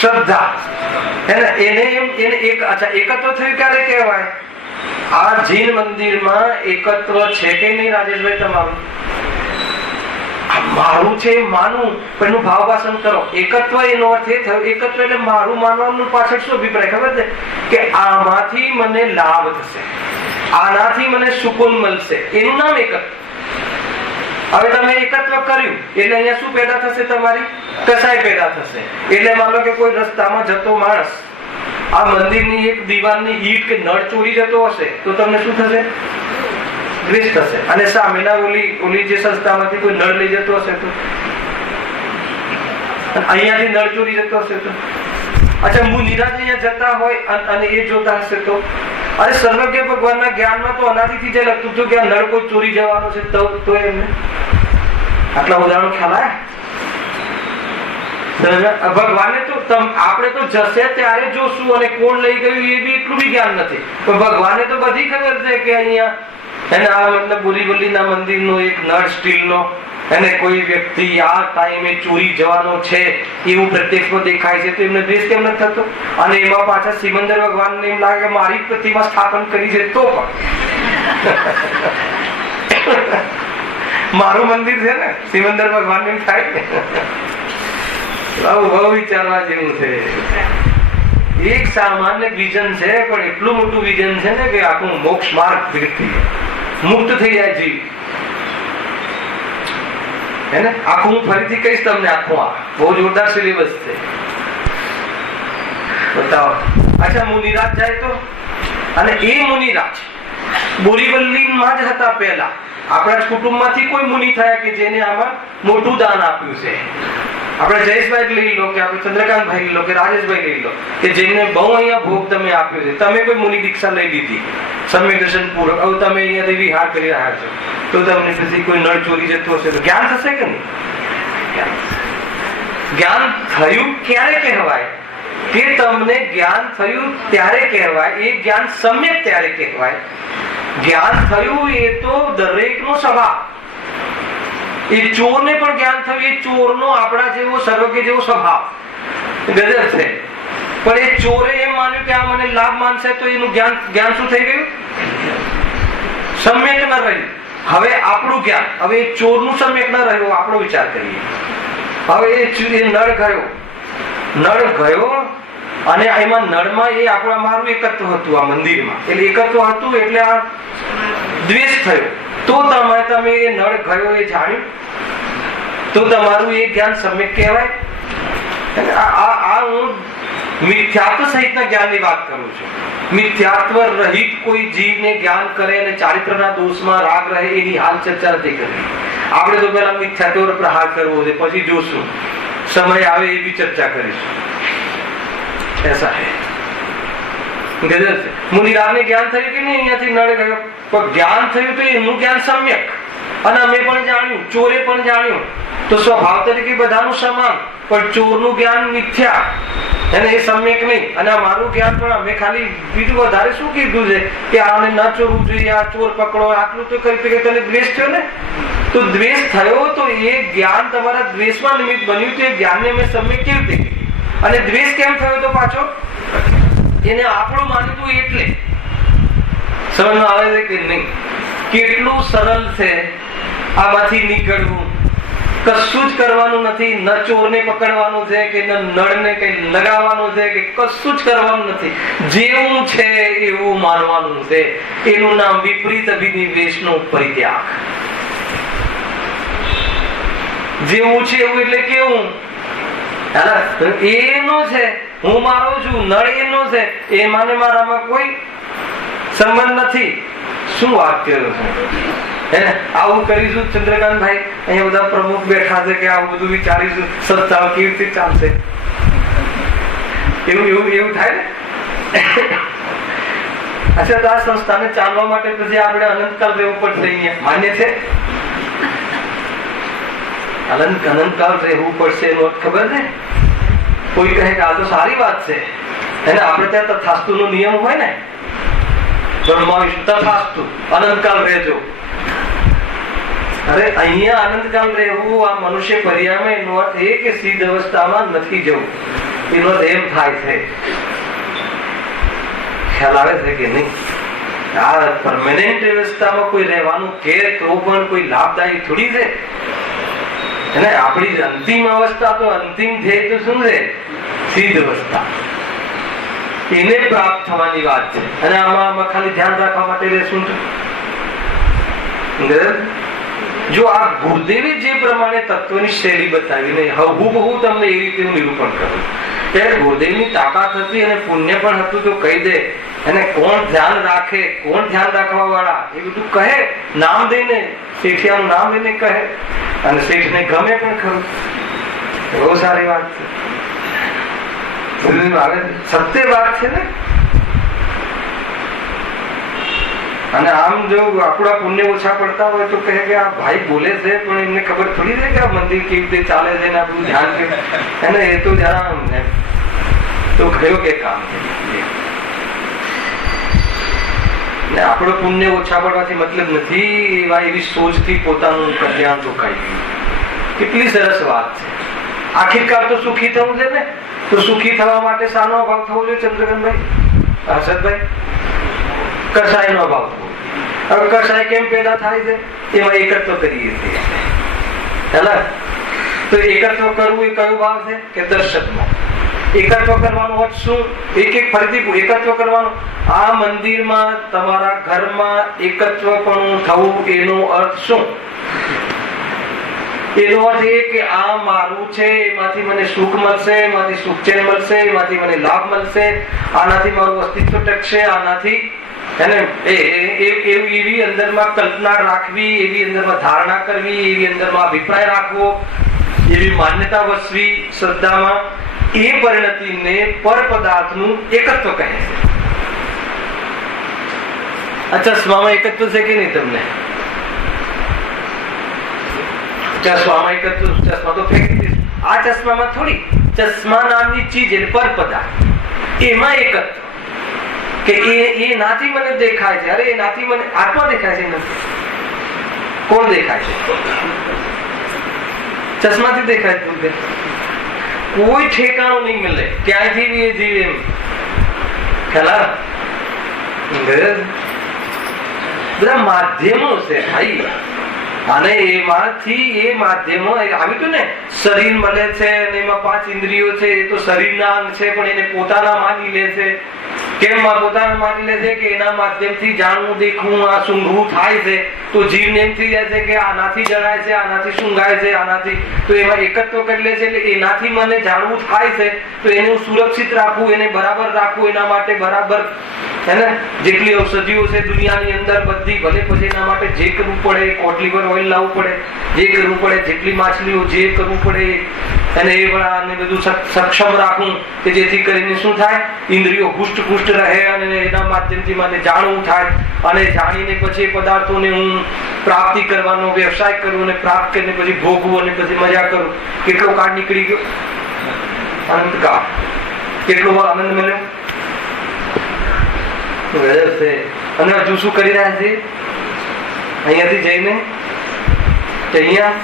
શ્રદ્ધા. હે ને? એને એક એકત્વ થયું ક્યારે કહેવાય? આ જૈન મંદિરમાં એકત્વ છે કે નહીં રાજેશભાઈ? તમારું મારું છે માનું, પણ એનું ભાવભાષણ કરો. એકત્વ એનો અર્થ એ થયો, એકત્વ એટલે મારું માનવાનું પાછળ શું અભિપ્રાય ખબર છે? કે આમાંથી મને લાભ થશે. આનાથી મને સુકૂન મળશે, એનું નામ એકત્વ. હવે તમે એકત્વ કર્યું એટલે અહીંયા શું પેદા થશે? તમારી કસાય પેદા થશે. એટલે માનો કે કોઈ રસ્તામાં જતો માણસ આ મંદિરની એક દીવાલની ઈંટ કે નળ ચોરી જતો હશે તો તમને શું થશે? દ્વેષ થશે. અને સામેના ઓલી જે સંસ્થામાંથી કોઈ નળ લઈ જતો હશે તો, અહીંયાથી નળ ચોરી જતો હશે તો, અચ્છા મુનિરાજ અહીંયા જતા હોય અને એ જોતા હશે તો, અરે સર્વજ્ઞ ભગવાનના જ્ઞાનમાં તો અનાદિથી જે લખતું હતું કે આ નળ કોઈ ચોરી જવાનો છે તો એમને આટલા ઉદાહરણો ખ્યાલ આવ્યા? ભગવાને તો આપણે તો જશે ત્યારે જોશું અને કોણ લઈ ગયું એ બી એટલું બી જ્ઞાન નથી, પણ ભગવાને તો બધી ખબર છે કે અહીંયા એને આ મતલબ બોરીવલીના મંદિરનો એક નળ સ્ટીલનો એને કોઈ વ્યક્તિ આ ટાઈમે ચોરી જવાનો છે એવું પ્રત્યક્ષમાં દેખાય છે તો એમને દ્વેષ કેમ નથી થતો? અને એમાં પાછા સિમંદર ભગવાનને એમ લાગે કે મારી પ્રતિમા સ્થાપન કરી છે તો પણ મારું મંદિર છે ને, સિમંદર ભગવાન એમ થાય ને. બહુ વિચારવા જેવું છે. એક સામાન્ય વિઝન છે પણ એટલું મોટું વિઝન છે ને કે આખું મોક્ષ માર્ગ મુક્ત થઈ જાય જીવ. એને આખું હું ફરીથી કહીશ તમને, આખું આ બહુ જોરદાર સિલેબસ છે. બતાવો. અચ્છા મુનિરાજ જાય તો, અને એ મુનિરાજ બોરીવલ્લીમાં જ હતા પહેલા. આપણા કુટુંબમાંથી કોઈ મુનિ થયા કે જેને આમાં મોટું દાન આપ્યું છે? આપણે જયેશભાઈ લઈ લો કે આપણે ચંદ્રકાંતભાઈ લઈ લો કે રાજેશભાઈ લઈ લો કે જેમને બહુ અહીંયા ભોગ તમે આપ્યો છે. તમે કોઈ મુનિ દીક્ષા લઈ લીધી સમ્યક દર્શન પૂર્વક, હવે તમે અહીંયાથી વિહાર કરી રહ્યા છો તો તમને પછી કોઈ નળ ચોરી જતું હશે તો જ્ઞાન થશે કે નહીં? જ્ઞાન થયું ક્યારે કહેવાય? કે તમને જ્ઞાન થયું ત્યારે કહેવાય. એ જ્ઞાન સમ્યક ત્યારે કહેવાય. જ્ઞાન થયું એ તો દરેકનો સ્વભાવ. એ ચોરને પણ જ્ઞાન થયું, એ ચોરનો આપણા જેવો સર્વજ્ઞ જેવો સ્વભાવ ગજબ છે. પણ એ ચોરે એમ માન્યું કે આ મને લાભ માનશે તો એનું જ્ઞાન શું થઈ ગયું? સમ્યક ન રહ્યું. હવે આપણું જ્ઞાન, હવે એ ચોરનું સમ્યક ન રહ્યું, આપણો વિચાર કરીએ. હવે એ નળ ગયો અને એમાં નળમાં એ આપણા મારું એકત્વ હતું આ મંદિરમાં, એટલે એકત્વ હતું એટલે આ દ્વેષ થયો. તો તમે એ નળ ગયો એ જાણ્યું તો તમારું એ જ્ઞાન સમ્યક કહેવાય. આ હું મિથ્યાત્વ સહિતના જ્ઞાનની વાત કરું છું. મિથ્યાત્વ રહિત કોઈ જીવને જ્ઞાન કરે અને ચારિત્રના દોષમાં રાગ રહે એની હાલ ચર્ચા નથી કરવી. આપણે તો પેલા મિથ્યાત્વ પર પ્રહાર કરવો છે, પછી જોશું સમય આવે એ બી ચર્ચા કરીશું. એસા હે. મુનિરાજને જ્ઞાન થયું કે નહીં અહીંયાથી નળ ગયો, પણ જ્ઞાન થયું તો એનું જ્ઞાન સમ્યક. અને અમે પણ જાણ્યું, ચોરે પણ જાણ્યું, તો સ્વભાવ તરીકે બધાનું સમાન, પણ ચોરનું જ્ઞાન મિથ્યા અને એ સમ્યક નહીં. અને મારું જ્ઞાન પણ અમે ખાલી બીજું વધારે શું કીધું છે કે આને ન ચોરવું જોઈએ, આ ચોર પકડો, આટલું તો કરી કે તને દ્વેષ થયો ને, તો દ્વેષ થયો તો એ જ્ઞાન તમારા દ્વેષમાં નિમિત્ત બન્યું તો એ જ્ઞાનને અમે સમ્યક કેવી રીતે કરી? અને દ્વેષ કેમ થયો તો પાછો એને આપણું માનીતું એટલે સમજમાં આવે છે કે નહીં? કેટલું સરળ છે આમાંથી નીકળવું. કશું જ કરવાનું નથી, ન ચોરને પકડવાનું છે કે ન નળને કઈ લગાવવાનું છે કે કશું જ કરવાનું નથી. જેવું છે એવું માનવાનું છે. એનું નામ વિપરીત અભિનિવેશનો પરિત્યાગ. જેવું છે એવું એટલે કેવું? એનો છે, હું મારો છું, નળ એનો છે, એ માને મારામાં કોઈ સંબંધ નથી. શું વાત કર્યો છે? આવું કરીશું ચંદ્રકાંતભાઈ, અહીંયા બધા પ્રમુખ બેઠા છે કે આવું બધું વિચારીશું, સંસ્થાઓ કેવી રીતે ચાલશે? એવું થાય ને? અચ્છા, તો આ સંસ્થાને ચાલવા માટે પછી આપણે અનંતકાળ રહેવું પડશે, અહીંયા માન્ય છે? અનંતકાળ રહેવું પડશે એનો ખબર છે? કોઈ કહે કે આ તો સારી વાત છે, અને આપણે ત્યાં તથાસ્તુ નો નિયમ હોય ને, તથાસ્તુ અનંતકાળ રહેજો. અરે અહીંયા અનંતકાળ રહેવું આ મનુષ્ય પર્યામાં એનો અર્થ એ કે સિદ્ધ અવસ્થામાં નથી જવું, એનો અર્થ એમ થાય છે. ખ્યાલ આવે છે કે નહીં? આ પરમેનન્ટ વ્યવસ્થામાં કોઈ રહેવાનું કે તો પણ કોઈ લાભદાયી થોડી છે. અને આપણી અંતિમ અવસ્થા તો અંતિમ ધ્યેય તો શું છે? સિદ્ધ અવસ્થા. એને પ્રાપ્ત થવાની વાત છે. અને આમાં ખાલી ધ્યાન રાખવા માટે શું જો આ ગુરુદેવે જે પ્રમાણે તત્વની શૈલી બતાવીને હબહુ તમને એ રીતે નિરૂપણ કરું કે ગુરુદેવની તાકાત હતી અને પુણ્ય પણ હતું તો કહી દે. અને કોણ ધ્યાન રાખે, કોણ ધ્યાન રાખવા વાળા, એ બધું કહે, નામ દઈને, શેઠિયાનું નામ લઈને કહે. અને શેઠને ગમે પણ ખરું. બહુ સારી વાત છે, સત્ય વાત છે ને. અને આમ જો આપણા પુણ્ય ઓછા પડતા હોય તો કહે કે આ ભાઈ બોલે છે પણ એમને ખબર થોડી છે કે આ મંદિર કેવી રીતે ચાલે છે ને આપણું ધ્યાન કે એને એ તો જરા તો કયો કે કામ ને આપણો પુણ્ય ઓછા પડવાથી મતલબ નથી. એવા એવી સોચથી પોતાનું કલ્યાણ રોકાઈ ગયું. કેટલી સરસ વાત છે. આખિરકાર તો સુખી થવું છે ને, તો સુખી થવા માટે શાનો અભાવ થવો જોઈએ ચંદ્રકાંતભાઈ, હર્ષદભાઈ? કસાયનો અભાવ થવો. હવે કસાય કેમ પેદા થાય છે? એમાં એકત્વ કરીએ છીએ. તો એકત્વ કરવું એ કયો ભાવ છે કે દર્શકમાં એકત્વ કરવાનો અર્થ શું? એક ફરીથી એકત્વ કરવાનો. આ મંદિરમાં તમારા ઘરમાં એકત્વપણું થવું એનો અર્થ શું? એનો અર્થ એ કે આ મારું છે, એમાંથી મને સુખ મળશે, એમાંથી સુખ ચેન મળશે, એમાંથી મને લાભ મળશે, આનાથી મારું અસ્તિત્વ ટકશે, આનાથી એવી અંદરમાં કલ્પના રાખવી, એવી અંદરમાં ધારણા કરવી, એવી અંદરમાં અભિપ્રાય રાખવો, એવી માન્યતા વસવી શ્રદ્ધામાં, એ પરિણતિને પર પદાર્થનું એકત્વ કહે છે. આ ચશ્મામાં એકત્વ છે કે નહીં તમને? ચશ્મામાં એકત્વ, ચશ્મા તો ફેંકી દીધું. આ ચશ્મામાં થોડી, ચશ્મા નામની ચીજ એટલે પર પદાર્થ, એમાં એકત્વ કે એ નાથી મને દેખાય છે. અરે એ નાથી મને આત્મા દેખાય છે. નથી કોણ દેખાય છે? ચશ્માથી દેખાય છે. કોઈ ઠેકાણું નહીં મળે ક્યાંયથી બી એ જીવે એમ. ખ્યાલ બધા માધ્યમો છે ભાઈ. અને એમાંથી એ માધ્યમો આવ્યું હતું ને, શરીર મળે છે અને એમાં 5 ઇન્દ્રિયો છે. એ તો શરીરના અંગ છે પણ એને પોતાના માની લે છે. કેમ પોતાના માની લે છે કે એના માધ્યમથી જાણવું, દેખવું, આ સૂંઘવું થાય છે. તો જીવને એમ થઈ જાય છે કે આનાથી જણાય છે, આનાથી સૂંઘાય છે, આનાથી. તો એમાં એકત્વ કરી લે છે. એટલે એનાથી મને જાણવું થાય છે તો એને હું સુરક્ષિત રાખવું, એને બરાબર રાખવું, એના માટે બરાબર જેટલી ઔષધિઓ છે દુનિયાની અંદર બધી, ભલે પછી એના માટે જે કરવું પડે, કોટલીવર ઓઇલ લાવવું પડે, જે કરવું પડે, જેટલી માછલીઓ જે કરવું પડે, અને એ વડાને બધું સક્ષમ રાખવું કે જેથી કરીને શું થાય, ઇન્દ્રિયો હુષ્ટ રહે અને એના માધ્યમથી મને જાણવું થાય. અને જાણીને પછી એ પદાર્થોને હું પ્રાપ્તિ કરવાનો વ્યવસાય કરું અને પ્રાપ્ત કરીને પછી ભોગવું અને પછી મજા કરું. કેટલો કાળ નીકળી ગયો, અંતકાળ. કેટલો આનંદ મળ્યો. અને હજુ શું કરી રહ્યા છે અહીંયાથી જઈને? અહીંયા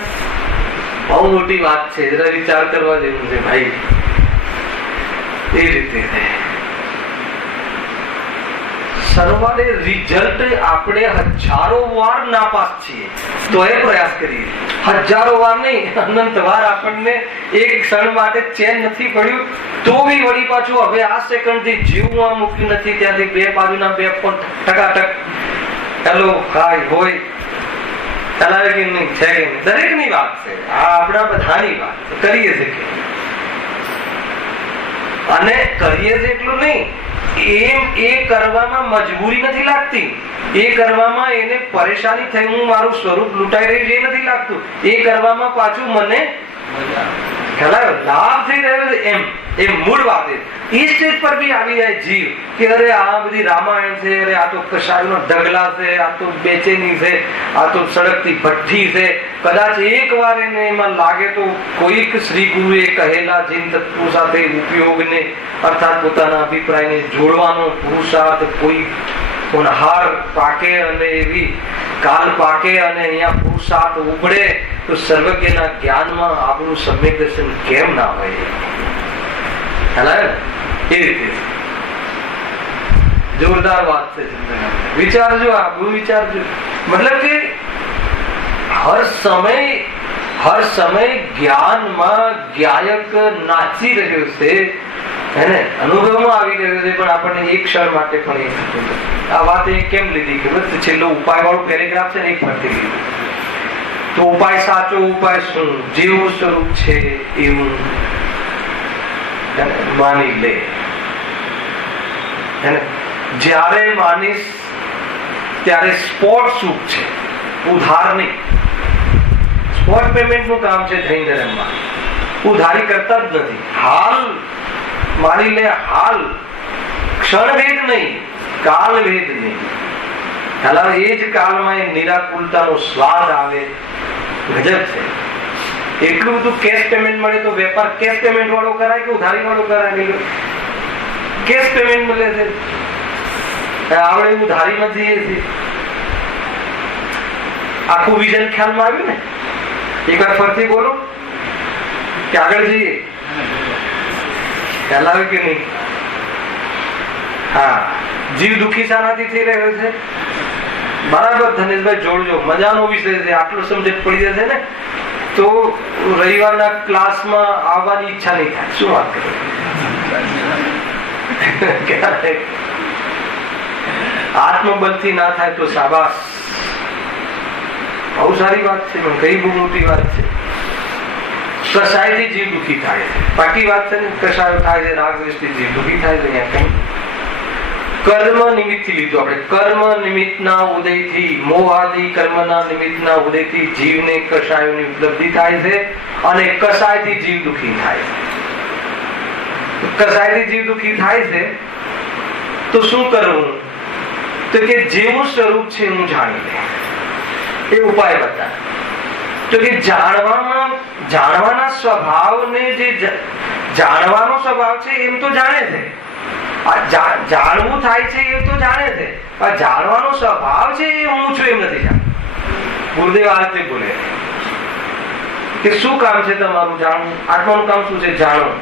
બહુ મોટી વાત છે, જરા વિચાર કરવા જેવું છે ભાઈ. એ રીતે સરવાળે રિઝલ્ટ આપણે હજારો વાર નાપાસ છીએ તો એ પ્રયાસ કરીએ. હજારો વાર નહીં, અનંત વાર આપણને એક ક્ષણ માટે ચેન નથી પડ્યું તો બી વળી પાછું હવે આ સેકન્ડ થી જીવવું આ મૂક્યું નથી ત્યાંથી બે બાજુના બે ફોન ટકાટક હેલો હાય હોય ચલાવે કે નહીં છે કે નહીં, દરેક ની વાત છે. આ આપણા બધાની વાત છે, કરીએ છીએ. અને કરીએ છીએ એટલું નહીં, એમ એ કરવામાં મજબૂરી નથી લાગતી. એ કરવામાં એને પરેશાની થઈ, હું મારું સ્વરૂપ લૂંટાઈ રહ્યું છે એ નથી લાગતું. એ કરવામાં પાછું મને લાભ થઈ રહ્યો છે એમ એ મૂળ વાત. એ સ્ટેજ પર બી આવી જાય જીવ કે અરે આ બધી રામાયણ છે, અરે આ તો કશાયનો ઢગલા છે, આ તો બેચેની છે, આ તો સળગતી ભઠ્ઠી છે. કદાચ એક વાર એને એમાં લાગે તો કોઈક શ્રી ગુરુએ કહેલા જીન તત્વો સાથે ઉપયોગને અર્થાત પોતાના અભિપ્રાયને જોડવાનો પુરુષાર્થ કોઈ હોનહાર પાકે અને એવી કાલ પાકે અને અહીંયા પુરુષાર્થ ઉભળે તો સર્વજ્ઞના જ્ઞાનમાં આપણું સમ્યક દર્શન કેમ ના હોય? એ રીતે જોરદાર વાત છે. વિચારજો, આ બહુ વિચારજો. મતલબ કે હર સમય જ્ઞાનમાં જ્ઞાયક નાચી રહ્યો છે એને અનુભવમાં આવી રહ્યો છે, પણ આપણને એક ક્ષણ માટે પણ એ થતું નથી. આ વાત એ કેમ લીધી કે બસ છેલ્લો ઉપાય વાળું પેરેગ્રાફ છે ને એક ફરતી લીધું. તો ઉપાય સાચો ઉપાય શું? જેવું સ્વરૂપ છે એવું માની લે. જ્યારે માનીશ ત્યારે સ્પોટ સુખ છે, ઉધાર નહીં. સ્પોટ પેમેન્ટ નું કામ છે જૈન ધર્મમાં. ઉધારી કરતા જ નથી. હાલ માની લે, હાલ ક્ષણભેદ નહીં, કાલભેદ નહીં. હાલ એ જ કાળમાં એ નિરાકુલતાનો સ્વાદ આવે. ગજબ છે. એટલું બધું કેશ પેમેન્ટ મળે તો વેપાર કેશ પેમેન્ટ વાળો કરાય કે ઉધારી વાળો કરાય? કેશ પેમેન્ટ મળે છે. આપણે ઉધારી નથી. આખું વિઝન ખ્યાલમાં આવ્યું ને? એક વાર ફરતી બોલો કે આગળ જઈએ. ખ્યાલ આવે કે નહીં? હા, જીવ દુઃખી શાનાથી થઈ રહ્યો છે? બરાબર ધનેશભાઈ જોડજો, મજાનો વિષય છે. આટલો સમજણ પડી જશે ને તો રવિવારના ક્લાસમાં આવવાની ઈચ્છા નહીં થાય. શું વાત કરે? આત્મબલથી ના થાય તો શાબાશ, બહુ સારી વાત છે. પણ કઈ બહુ મોટી વાત છે. કસાયથી જીવ દુઃખી થાય છે. બાકી વાત છે ને, કસાયો થાય છે, રાગ દ્વેષથી જીવ દુઃખી થાય છે. અહીંયા કઈ કર્મ નિમિત્તથી લીધું આપણે. કર્મ નિમિત્તના ઉદયથી, મોહાદી કર્મના નિમિત્તના ઉદયથી જીવને કસાયોની ઉપલબ્ધિ થાય છે અને કસાયથી જીવ દુઃખી થાય છે. કસાયથી જીવ દુઃખી થાય છે તો શું કરવું? તો કે જેવું સ્વરૂપ છે હું જાણી લે. એ ઉપાય બતા. તો કે જાણવાના સ્વભાવને, જે જાણવાનો સ્વભાવ છે એમ તો જાણે છે. જાણવું થાય છે એ તો જાણે છે, પણ જાણવાનો સ્વભાવ છે એ હું છું એમ નથી જાણતો. ગુરુદેવ આ રીતે બોલે કે શું કામ છે તમારું? જાણવું. આત્માનું કામ શું છે? જાણવું.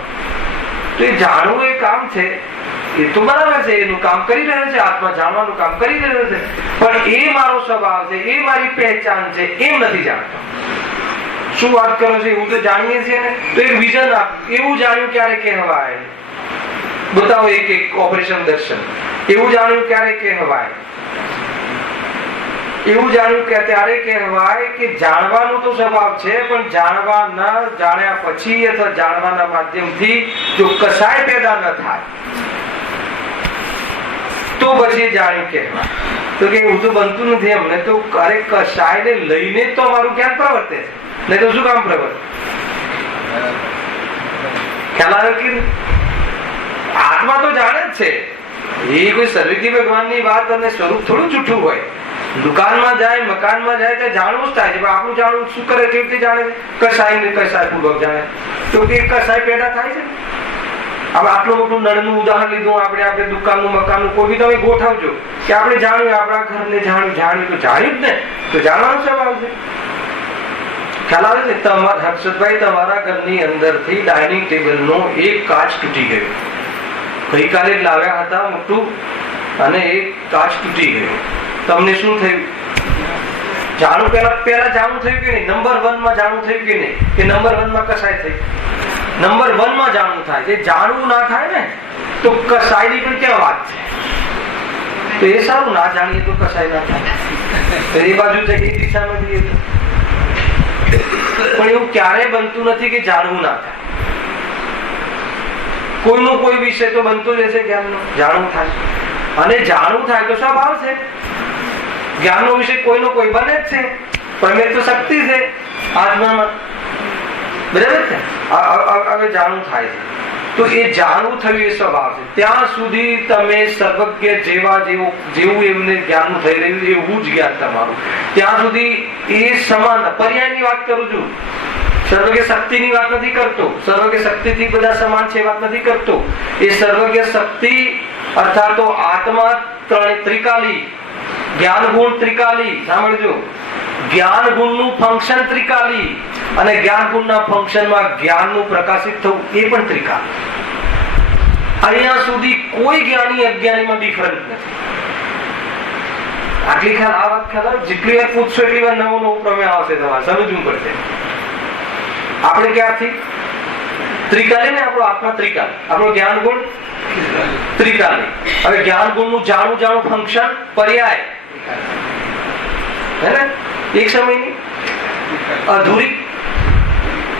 તો એ જાણવું એ કામ છે, એ તો બરાબર છે, એનું કામ કરી રહ્યો છે. આત્મા જાણવાનું કામ કરી રહ્યો છે, પણ એ મારો સ્વભાવ છે, એ મારી પહેચાન છે એમ નથી જાણતો. શું વાત કરો છો? એવું તો જાણીએ છીએ ને. તો એક વિઝન આપ. એવું જાણ્યું ક્યારે કહેવાય? બતાવો એક ઓપરેશન દર્શન. એવું જાણ્યું ક્યારે કહેવાય? એવું જાણ્યું કે ત્યારે કહેવાય કે જાણવાનું તો સ્વભાવ છે, પણ જાણ્યા પછી અથવા જાણવાના માધ્યમથી જો કસાય પેદા ન થાય તો પછી જાણ્યું કહેવાય. તો કે એવું તો બનતું નથી અમને. તો અરે કસાયને લઈને તો અમારું જ્ઞાન પ્રવર્તે છે, નહીં તો શું કામ પ્રવર્તે? ખ્યાલ આવ્યો કે આત્મા તો જાણે જ છે. એ કોઈ સર્વિકી ભગવાનની વાત અને સ્વરૂપ થોડું જૂઠું હોય. દુકાનમાં જાય, મકાનમાં જાય તો જાણવું જ થાય છે, પણ આપણું જાણવું શું કરે? કેવી રીતે જાણે? કસાય ને કસાય પૂર્વક જાણે. તો કે કસાય પેદા થાય છે. હવે આટલું મોટું નળનું ઉદાહરણ લીધું આપણે દુકાનનું, મકાનનું, કોઈ બી તમે ગોઠવજો કે આપણે જાણ્યું, આપણા ઘરને જાણ્યું તો જાણ્યું જ ને. તો જાણવાનો સ્વભાવ છે. ખ્યાલ આવે છે? હર્ષદભાઈ, તમારા ઘરની અંદરથી ડાઇનિંગ ટેબલનો એક કાચ તૂટી ગયો. ગઈકાલે લાવ્યા હતા મોટું, અને એક કાચ તૂટી ગયો. તમને શું થયું? જાણું પેલા જાણું થયું કે નહીં? નંબર 1 માં જાણું થયું કે નહીં? કે નંબર 1 માં કસાય થઈ? નંબર 1 માં જાણવું થાય. જે જાણવું ના થાય ને તો કસાયની પણ ક્યાં વાત છે? તો એ સારું, ના જાણીએ તો કસાય ના થાય. એ બાજુ છે કે દિશામાં જઈએ તો. પણ એવું ક્યારે બનતું નથી કે જાણવું ના થાય. કોઈનો કોઈ વિષય તો બનતો જ હશે જ્ઞાનનો. જાણવું થાય, અને જાણવું થાય તો સ્વભાવ છે. જ્ઞાનનો વિષય કોઈનો કોઈ બને જ છે, પણ એ તો શક્તિ છે આત્મામાં. બરાબર છે? હવે જાણવું થાય છે તો એ જાણવું થયું એ સ્વભાવ છે. ત્યાં સુધી તમે સર્વજ્ઞ જેવું એમને જ્ઞાન થઈ રહ્યું એવું જ જ્ઞાન તમારું. ત્યાં સુધી એ સમાન. પર્યાયની વાત કરું છું. સર્વજ્ઞ શક્તિની વાત નથી કરતો. સર્વજ્ઞ શક્તિથી બધા સમાન છે વાત નથી કરતો. એ સર્વજ્ઞ શક્તિ અર્થાત તો આત્મા ત્રિકાલી, જ્ઞાન ગુણ ત્રિકાલી. સાંભળજો, જ્ઞાન ગુણનું ફંક્શન ત્રિકાલી, અને જ્ઞાન ગુણના ફંક્શનમાં જ્ઞાનનું પ્રકાશિત થવું એ પણ ત્રિકાલી. અહીંયા સુધી કોઈ જ્ઞાની અજ્ઞાનીમાં ડિફરન્સ નથી. આટલી ખ્યાલ, આ વાત ખ્યાલ. જેટલી વાર પૂછશો એટલી વાર નવો પ્રમેય આવશે. તમારે સમજવું પડશે. આપણે ક્યારથી ત્રિકાલી ને આપણો આત્મા ત્રિકાલી, આપણો જ્ઞાન ગુણ ત્રિકાલી. હવે જ્ઞાન ગુણ નું જાણું જાણું ફંક્શન પર્યાય, હે ને, એક સમયની અધૂરી.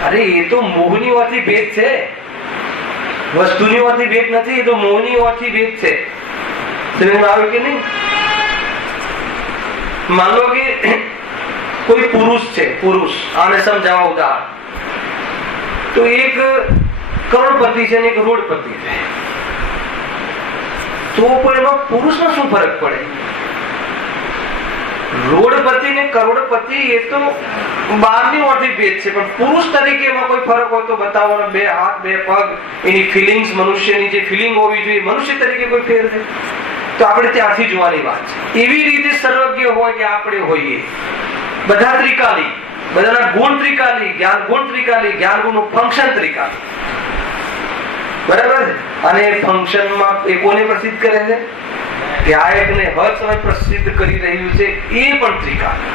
અરે એ તો મોહની ઓથી ભેદ છે, વસ્તુની ઓથી ભેદ નથી, એ તો મોહની ઓથી ભેદ છે. સમજમાં આવે કે નહીં? માન લો કે કોઈ પુરુષ છે, પુરુષ, આને સમજાવવા ઉદાહરણ, તો એક કરોડપતિ છે ને એક રોડપતિ છે, તો પણ એમાં પુરુષનો શું ફરક પડે? રોડપતિ ને કરોડપતિ એ તો બહારની ઓરથી ભેદ છે, પણ પુરુષ તરીકે એમાં કોઈ ફરક હોય તો બતાવો. બે હાથ, બે પગ, એની ફિલિંગ્સ, મનુષ્યની જે ફિલિંગ હોવી જોઈએ, મનુષ્ય તરીકે કોઈ ફેર છે? તો આપણે ત્યાંથી જોવાની વાત છે. એવી રીતે સર્વજ્ઞ હોય કે આપણે હોઈએ, બધા ત્રિકાલી, બધાના ગુણ ત્રિકાલી, જ્ઞાન ગુણ ત્રિકાલી, જ્ઞાન ગુણનું ફંક્શન ત્રિકાલી, બરાબર છે. અને ફંક્શનમાં એ કોને પ્રસિદ્ધ કરે છે? ગાયકને હર સમય પ્રસિદ્ધ કરી રહ્યું છે, એ પણ ત્રિકાલી.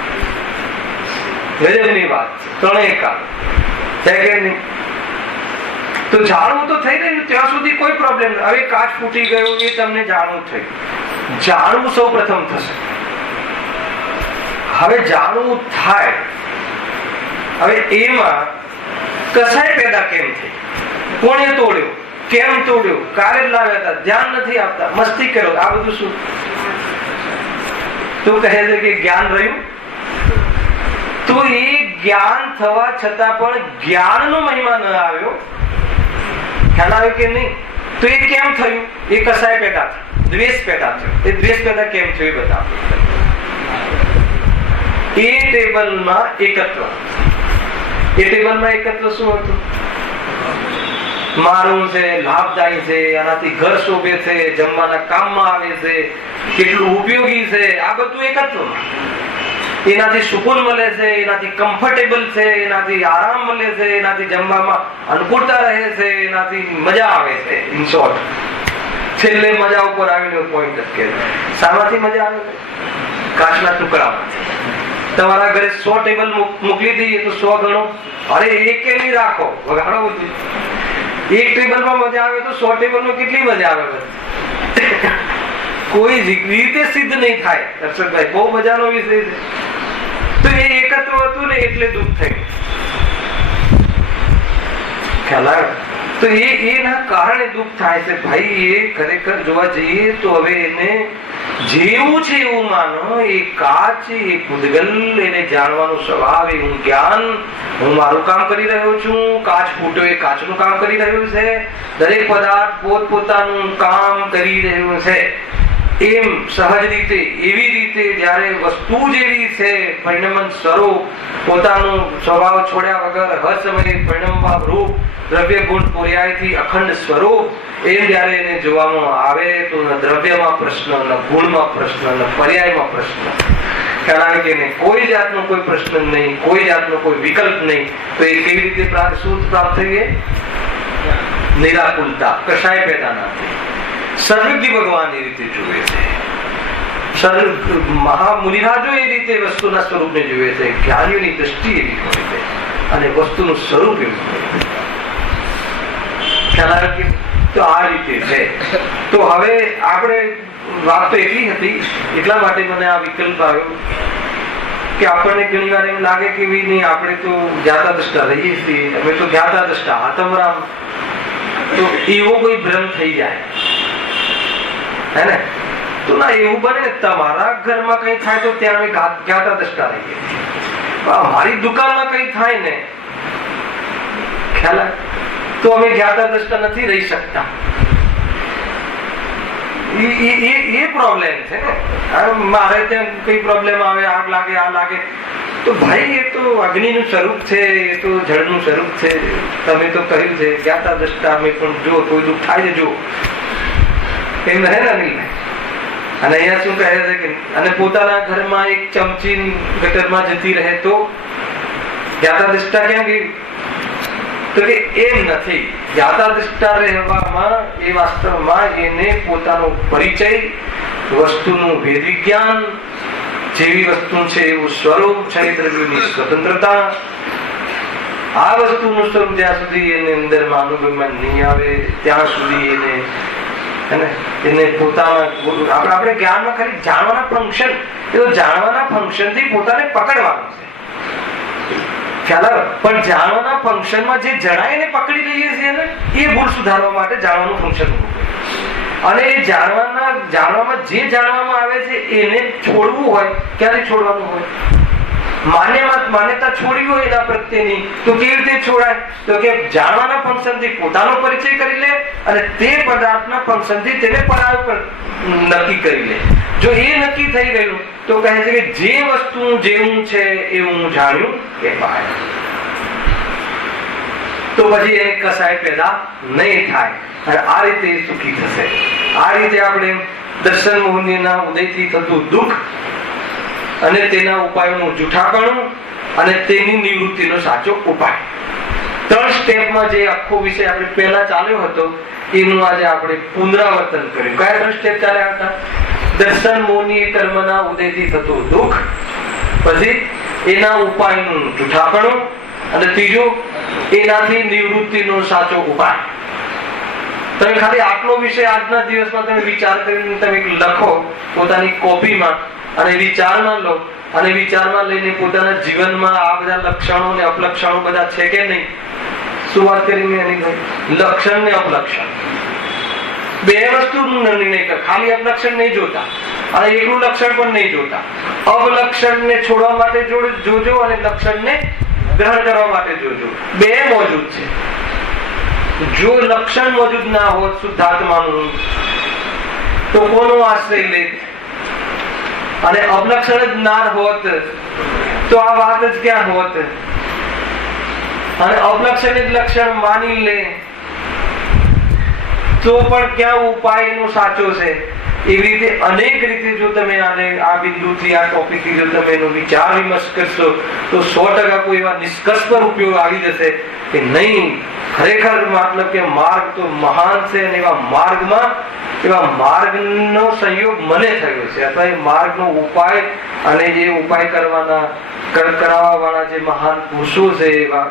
ગજબની વાત છે, ત્રણેય કાળ છે કે નહીં? તો જાણવું તો થઈ રહ્યું ત્યાં સુધી કોઈ પ્રોબ્લેમ નથી. હવે કાચ ફૂટી ગયો એ તમને જાણવું થયું, જાણવું સૌ પ્રથમ થશે. હવે જાણવું થાય, હવે એમાં કસાય પેદા કેમ થઈ, કોણે તોડ્યો, કેમ તોડ્યો, કારે લાવ્યા હતા, ધ્યાન નથી આપતા, મસ્તી કરો, આ બધું શું? તો કહે છે કે જ્ઞાન રહ્યું, તો એ જ્ઞાન થવા છતાં પણ જ્ઞાનનો મહિમા ન આવ્યો. ખ્યાલ આવ્યો કે નહીં? તો એ કેમ થયું? એ કસાય પેદા થયું, દ્વેષ પેદા થયો. એ દ્વેષ પેદા કેમ થયું એ બતાવો. એ ટેબલમાં એકત્વ, એ ટેબલમાં એકત્વ શું હતું? મારું છે, લાભદાયી છે, આનાથી ઘર શોભે છે, જમવાના કામમાં આવે છે, કેટલું ઉપયોગી છે, આ બધું એકત્વમાં. એનાથી સુકૂન મળે છે, એનાથી કમ્ફર્ટેબલ છે, એનાથી આરામ મળે છે, એનાથી જમવામાં અનુકૂળતા રહે છે, એનાથી મજા આવે છે. ઇન શોર્ટ, છેલ્લે મજા ઉપર આવીને પોઈન્ટ કે શામાંથી મજા આવે છે? કાચના ટુકડામાંથી. તમારા ઘરે 100 ટેબલ મોકલી દઈએ તો 100 ગણો. અરે એકે નહીં રાખો, વગાડો બધું. એક ટેબલમાં મજા આવે તો 100 ટેબલમાં કેટલી મજા આવે? કોઈ રીતે સિદ્ધ નહીં થાય. દર્શકભાઈ, બહુ મજાનો વિષય છે. તો એ એકત્વ હતું ને એટલે દુઃખ થયું. ખ્યાલ આવે? તો એના કારણે દુઃખ થાય છે ભાઈ. એ ખરેખર જોવા જઈએ તો હવે એને જેવું છે એવું માનો. એ કાચ, એ પૂતગલ, એને જાણવાનો સ્વભાવ, એ હું જ્ઞાન, હું મારું કામ કરી રહ્યો છું, કાચ ફૂટ્યો એ કાચનું કામ કરી રહ્યું છે, દરેક પદાર્થ પોતપોતાનું કામ કરી રહ્યું છે. એમ સહજ રીતે, એવી રીતે જયારે વસ્તુ જેવી છે, પરિણમન સ્વરૂપ, પોતાનું સ્વભાવ છોડ્યા વગર હર સમયે પરિણમવા રૂપ, દ્રવ્ય ગુણ પર્યાયથી અખંડ સ્વરૂપ, એમ જયારે એને જોવામાં આવે તો ન દ્રવ્યમાં પ્રશ્ન, ન ગુણમાં પ્રશ્ન, ન પર્યાયમાં પ્રશ્ન. કારણ કે કોઈ જાતનો કોઈ પ્રશ્ન નહીં, કોઈ જાતનો કોઈ વિકલ્પ નહીં. તો એ કેવી રીતે શું પ્રાપ્ત થઈ? નિરાકુલતા, કશાય પેદા ના થઈ. સર્વજ્ઞ ભગવાન એ રીતે જુએ છે, મહામુનિરાજો એ રીતે વસ્તુના સ્વરૂપને જુએ છે, જ્ઞાનીઓની દ્રષ્ટિ એવી હોય છે, અને વસ્તુનું સ્વરૂપ એવું હોય છે. ખ્યાલ આવે કે? તો આ રીતે છે. તો હવે આપણે વાત તો એટલી હતી, એટલા માટે મને આ વિકલ્પ આવ્યો કે આપણને ઘણી વાર એમ લાગે કે નહીં, આપણે તો જ્ઞાતા દ્રષ્ટા રહીએ છીએ, અમે તો જ્ઞાતા દ્રષ્ટા આતમરામ. તો એવો કોઈ ભ્રમ થઈ જાય હે ને? તો ના, એવું બને તમારા ઘરમાં કઈ થાય તો ત્યાં અમે જ્ઞાતા દ્રષ્ટા રહીએ, મારી દુકાનમાં કઈ થાય ને, ખ્યાલ તો અમે જ્ઞાતા દ્રષ્ટા નથી રહી શકતા. એ પ્રોબ્લેમ છે ને. મારે ત્યાં કઈ પ્રોબ્લેમ આવે, આગ લાગે, આ લાગે, તો ભાઈ એ તો અગ્નિનું સ્વરૂપ છે, એ તો જળનું સ્વરૂપ છે. તમે તો કહ્યું છે જ્ઞાતા દ્રષ્ટા અમે પણ જો કોઈ દુઃખ થાય જો એમ રહે ને નહીં. અને અહીંયા શું કહે છે કે અને પોતાના ઘરમાં એક ચમચી ગટરમાં જતી રહે તો જ્ઞાતા દ્રષ્ટા ક્યાં ગઈ? તો કે એમ નથી. જ્ઞાતા દ્રષ્ટા રહેવામાં એ વાસ્તવમાં એને પોતાનો પરિચય, વસ્તુનું વેદ વિજ્ઞાન, જેવી વસ્તુ છે એવું સ્વરૂપ, ચરિત્રની સ્વતંત્રતા, આ વસ્તુનું સ્વરૂપ જ્યાં સુધી એને અંદરમાં અનુભવમાં નહીં આવે ત્યાં સુધી એને પોતાના આપણે જ્ઞાનમાં ખાલી જાણવાના ફંક્શન, એ તો જાણવાના ફંક્શન થી પોતાને પકડવાનું છે, ખ્યાલ આવે? પણ જાણવાના ફંક્શનમાં જે જણાય એને પકડી લઈએ છીએ ને, એ ભૂલ સુધારવા માટે જાણવાનું ફંક્શન ઉભું કર્યું. અને એ જાણવામાં જે જાણવામાં આવે છે એને છોડવું હોય, ક્યારે છોડવાનું હોય? માન્યતા છોડી હોય એના પ્રત્યેની, તો કેવી રીતે છોડાય? તો કે જાણવાના ફંક્શન થી પોતાનો પરિચય કરી લે અને તે પદાર્થના ફંક્શન થી તેને પરાય પર નક્કી કરી લે. જો એ નક્કી થઈ ગયું તો કહે છે કે જે વસ્તુ જેવું છે એવું જાણ્યું એ પાય. તો પછી એને કસાય પેદા નહીં થાય અને આ રીતે સુખી થશે. આ રીતે આપણે દર્શન મોહનીના ઉદયથી થતું દુઃખ અને તેના ઉપાયોનું જૂઠાપણું અને તેની નિવૃત્તિનો સાચો ઉપાય, 3 સ્ટેપમાં જે આખો વિષય આપણે પહેલા ચાલ્યો હતો એનું આજે આપણે પુનરાવર્તન કર્યું. કયા 3 સ્ટેપ ચાલ્યા હતા? દર્શન મોહની કર્મના ઉદયથી થતું દુઃખ, પછી એના ઉપાયનું જૂઠાપણું અને ત્રીજું એનાથી નિવૃત્તિનો સાચો ઉપાય. તમે ખાલી આટલો વિષય આજના દિવસમાં તમે વિચાર કરીને તમે લખો પોતાની કોપીમાં અને વિચારમાં લો અને વિચારમાં લઈને પોતાના જીવનમાં આ બધા લક્ષણો ને અપલક્ષણો બધા છે કે નહીં? શું વાત કરી એની? લક્ષણ ને અપલક્ષણ બે વસ્તુનું નિર્ણય કર. ખાલી અપલક્ષણ નહીં જોતા અને એકલું લક્ષણ પણ નહીં જોતા. અપલક્ષણ ને છોડવા માટે જોજો અને લક્ષણ ને ગ્રહણ કરવા માટે જોજો. બે મોજૂદ છે. જો લક્ષણ મોજૂદ ના હોત શુદ્ધાત્માનું તો કોનો આશ્રય લે? અને અપલક્ષણ જ ના હોત તો આ વાત જ ક્યાં હોત? અને અપલક્ષણ જ લક્ષણ માની લે તો પણ ક્યાં ઉપાય એનો સાચો છે? એવી રીતે અનેક રીતે જો તમે આને આ બિંદુથી આ ટોપિકથી જો તમે એનો વિચાર વિમર્શ કરશો તો 100% કોઈ એવા નિષ્કર્ષ પર ઉપયોગ આવી જશે કે નહીં, ખરેખર મતલબ કે માર્ગ તો મહાન છે અને એવા માર્ગનો સંયોગ મને થયો છે, અથવા એ માર્ગનો ઉપાય અને જે ઉપાય કરાવવા વાળા જે મહાન પુરુષો છે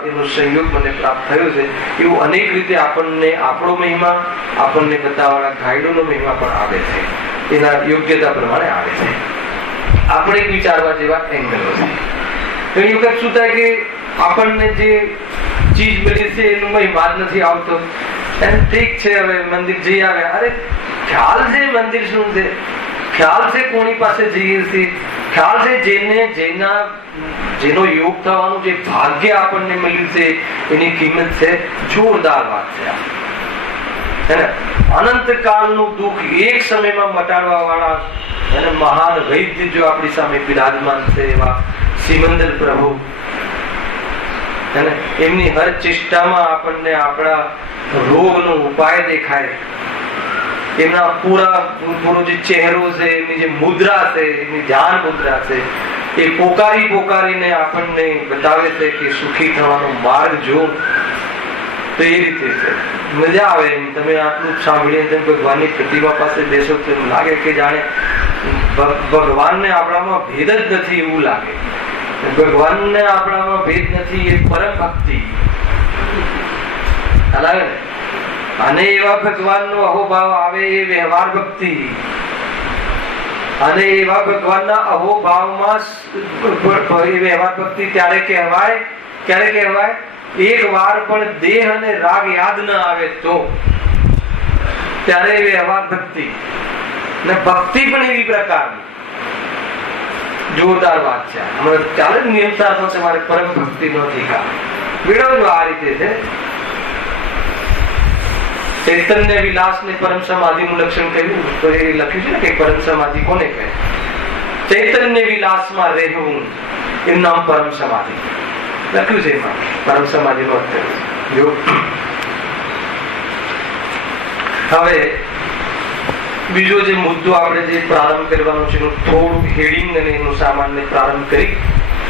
એનો સંયોગ મને પ્રાપ્ત થયો છે. એવું અનેક રીતે આપણને આપણો મહિમા, આપણને બતાવવાળા ગાઈડોનો મહિમા પણ આવે છે, એના યોગ્યતા પ્રમાણે આવે છે. આપણે વિચારવા જેવા એંગલો છે. ઘણી વખત શું થાય કે આપણને જે ચીજ મળી છે એનો મહિમા જ નથી આવતો. ઠીક છે, હવે મંદિર જઈ આવ્યા, અરે ખ્યાલ છે મંદિર શું છે, ખ્યાલ છે કોની પાસે જઈએ છીએ, ખ્યાલ છે જેનો યોગ થવાનું જે ભાગ્ય આપણને મળ્યું છે એની કિંમત છે. જોરદાર વાત છે. અનંત કાળનું દુઃખ એક સમયમાં મટાડવા વાળા અને મહાન વૈદ્ય જો આપણી સામે બિરાજમાન છે એવા સિમંદર પ્રભુ, એમની હર ચેષ્ટામાં આપણને આપણા રોગનો ઉપાય દેખાય. એમના પૂરો જે ચહેરો છે, એમની જે મુદ્રા છે, એમની ધ્યાન મુદ્રા છે, એ પોકારીને આપણને બતાવે છે કે સુખી થવાનો માર્ગ જો. તો એ રીતે છે, મજા આવે એમ. તમે આટલું સાંભળીને તમે ભગવાનની પ્રતિમા પાસે બેસો તો એમ લાગે કે જાણે ભગવાનને આપણામાં ભેદ જ નથી એવું લાગે. ભગવાનને આપણામાં ભેદ નથી એ પરમ ભક્તિ. અને એવા ભગવાનનો અહોભાવ આવે એ વ્યવહાર ભક્તિ. અને એવા ભગવાનના અહોભાવમાં વ્યવહાર ભક્તિ ત્યારે કહેવાય, ક્યારે કહેવાય? એક વાર પણ દેહ અને રાગ યાદ ન આવે તો ત્યારે વ્યવહાર ભક્તિ. ને ભક્તિ પણ એવી પ્રકારની જોરદાર વાત છે. ચાલે નિયમતા તમારે પરમ ભક્તિ નથી કા મેળવજો. આ રીતે છે. ચૈતન્ય વિલાસ ને પરમ સમાધિ નું લક્ષણ કહ્યું તો એ લખ્યું છે ને કે પરમ સમાધિ કોને કહે? ચૈતન્ય વિલાસમાં રહેવું એનું નામ પરમ સમાધિ લખ્યું છે. એમાં પરમ સમાધિ નો અર્થ જો. હવે બીજો જે મુદ્દો આપણે જે પ્રારંભ કરવાનો છે એનું થોડું હેડિંગ અને એનું સામાન્ય પ્રારંભ કરી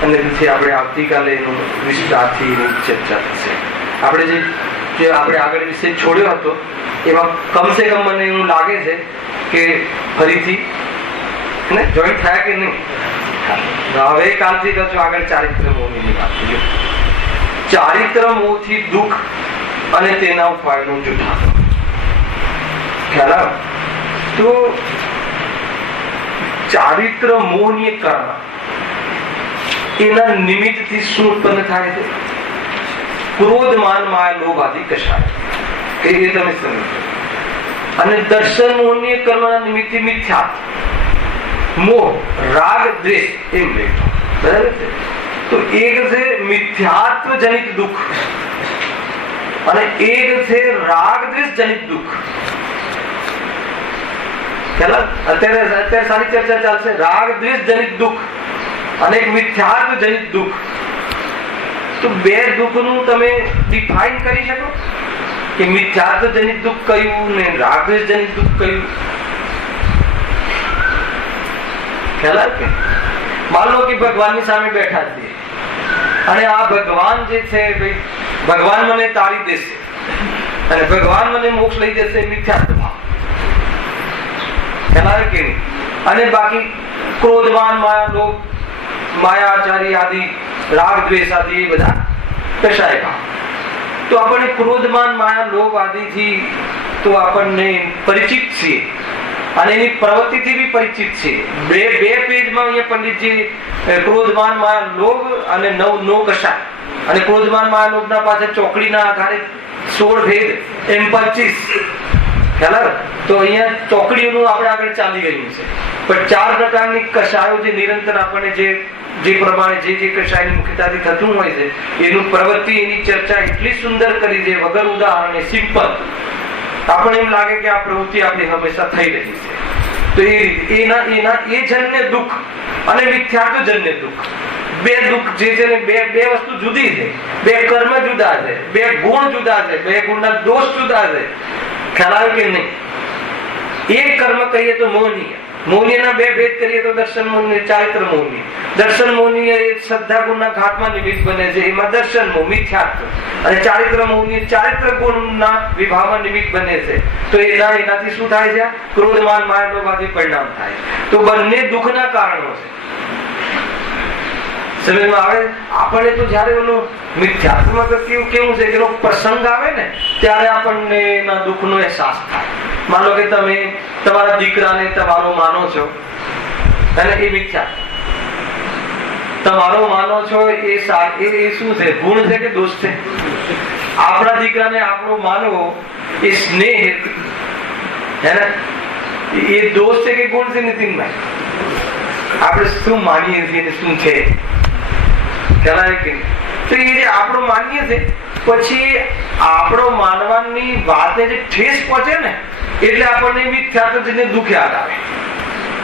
અને પછી આપણે આવતીકાલે એનું વિસ્તારથી ચર્ચા થશે. આપણે જે આપણે આગળ વિશે છોડ્યો હતો એમાં કમસે કમ મને એવું લાગે છે કે ફરીથી જોઈન્ટ થયા કે નહીં. હવે કાલથી કરજો આગળ ચારિત્ર મોહની વાત. ચારિત્ર મોહથી દુઃખ અને તેના ઉપાયનું જૂઠાપણું. ખ્યાલ આવે? તો ચારિત્ર મોહની કર્મ એના નિમિત્તથી શું ઉત્પન્ન થાય છે? ક્રોધ, માન, માયા, લોભ આદિ કષાય. એ તમે સમજો. અને દર્શન મોહની કર્મના નિમિત્તે મિથ્યા મોહ, રાગ, દ્વેષ એમ લેજો. બરાબર છે? તો એક છે મિથ્યાત્વ જનિત દુઃખ અને એક છે રાગ દ્વેષ જનિત દુઃખ. અત્યારે સારી ચર્ચા ચાલશે. રાગ દ્વેષ જનિત દુઃખ અને મિથ્યાત્વ જનિત દુઃખ. તો બે દુઃખનું તમે ડિફાઇન કરી શકો કે મિથ્યાત્વ જનિત દુઃખ કયું ને રાગ દ્વેષ જનિત દુઃખ કયું? ખ્યાલ આવે? માન લો કે ભગવાનની સામે બેઠા છીએ અને આ ભગવાન જે છે ભાઈ, ભગવાન મને તારી દેશે અને ભગવાન મને મોક્ષ લઈ જશે, મિથ્યાત્વ ભાવ. ખ્યાલ આવે કે નહીં? અને બાકી ક્રોધમાન, માયા, લોભ, માયાચારી આદિ, રાગ દ્વેષ આદિ એ બધા કશાય ભાવ. તો આપણને ક્રોધમાન, માયા, લોભ આદિથી તો આપણને પરિચિત છીએ અને એની પ્રવૃત્તિથી બી પરિચિત છે. બે પેજમાં અહીંયા પંડિતજી ક્રોધમાન, માયા, લોભ અને નો કશાય અને ક્રોધમાન, માયા, લોભના પાછળ ચોકડીના આધારે 16 ભેદ એમ 25. ખ્યાલ આવે? તો અહીંયા ચોકડીઓનું આપણે આગળ ચાલી ગયું છે. પણ 4 પ્રકારની કશાયો જે નિરંતર આપણને જે પ્રમાણે જે કશાયની મુખ્યતાથી થતું હોય છે એનું પ્રવૃત્તિ, એની ચર્ચા એટલી સુંદર કરી છે વગર ઉદાહરણે, સિમ્પલ. આપણને એમ લાગે કે આ પ્રવૃત્તિ આપણી હંમેશા થઈ રહી છે. તો એ એ જન્ય દુઃખ અને મિથ્યાત્વ જન્ય દુઃખ, બે દુઃખ જે છે ને બે વસ્તુ જુદી છે. બે કર્મ જુદા છે, બે ગુણ જુદા છે, બે ગુણના દોષ જુદા છે. ખ્યાલ આવે કે નહીં? એક કર્મ કહીએ તો મોહનીય, મોહનીયના બે ભેદ કરીએ તો દર્શન મોહનીય, ચારિત્ર મોહનીય. દર્શન મોહનીય એ શ્રદ્ધા ગુણના ઘાટમાં નિમિત્ત બને છે, એમાં દર્શન મોહ મિથ્યાત્વ. અને ચારિત્ર મોહનીય ચારિત્ર ગુણના વિભાવમાં નિમિત્ત બને છે. તો એનાથી શું થાય છે? ક્રોધ, માન, માયા, લોભ આદિ પરિણામ થાય. તો બંને દુઃખના કારણો છે. સમજમાં આવે? આપણને તો જયારે ઓલો મિથ્યાત્વમાં તો કેવું છે કે પ્રસંગ આવે ને ત્યારે આપણને એના દુઃખનો અહેસાસ થાય. માનો કે તમે તમારા દીકરાને તમારો માનો છો અને એ મિથ્યા તમારો માનો છો, એ શું છે? ગુણ છે કે દોષ છે? આપણા દીકરાને આપણો માનવો એ સ્નેહ હે ને, એ દોષ છે કે ગુણ છે? નીતિનભાઈ, આપણે શું માનીએ છીએ શું છે? ખ્યાલ કે? તો એ જે આપણો માનીએ છે પછી આપણો માનવાની વાતને જે ઠેસ પહોંચે ને એટલે આપણને મિથ્યાત્વ જઈને દુઃખ યાદ આવે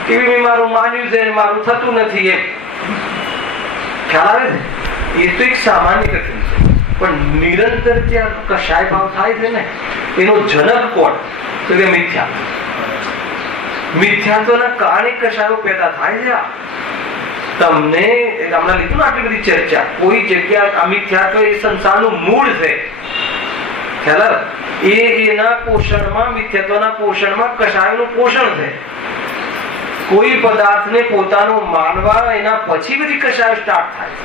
કે મેં મારું માન્યું છે, મારું થતું નથી એમ. ખ્યાલ આવે ને? એ તો એક સામાન્ય કથન છે. પણ નિરંતર જે કશાય ભાવ થાય છે ને એનો જનક કોણ? તો કે મિથ્યાત્વ. મિથ્યાત્વના કારણે કશાયો પેદા થાય છે. તમને હમણાં લીધું ને આટલી બધી ચર્ચા, કોઈ જગ્યા મિથ્યાત્વ એ સંસારનું મૂળ છે. ખ્યાલ? એના પોષણમાં, મિથ્યાત્વના પોષણમાં કશાયનું પોષણ છે. કોઈ પદાર્થને પોતાનું માનવા એના પછી બધી કશાય સ્ટાર્ટ થાય.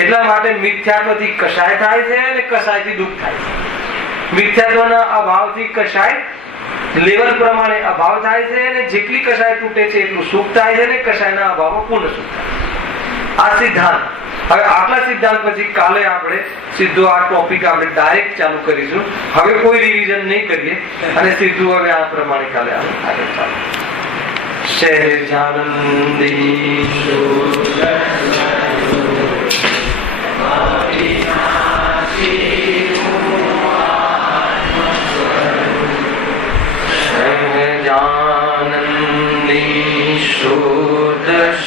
એટલા માટે મિથ્યાત્વથી કશાય થાય છે અને કશાયથી દુઃખ થાય છે. મિથ્યાત્વના અભાવથી કશાય લેવલ પ્રમાણે અભાવ થાય છે અને જેટલી કશાય તૂટે છે એટલું સુખ થાય છે અને કશાયના અભાવમાં પૂર્ણ સુખ થાય. આ સિદ્ધાંત. હવે આટલા સિદ્ધાંત પછી કાલે આપણે સીધો આ ટોપિક આપણે ડાયરેક્ટ ચાલુ કરીશું. હવે કોઈ રિવિઝન નહીં કરીએ અને સીધું હવે આ પ્રમાણે કાલે આગળ ચાલુ. સહેજાનંદી શુદ્ધ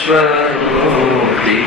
સ્વરૂપી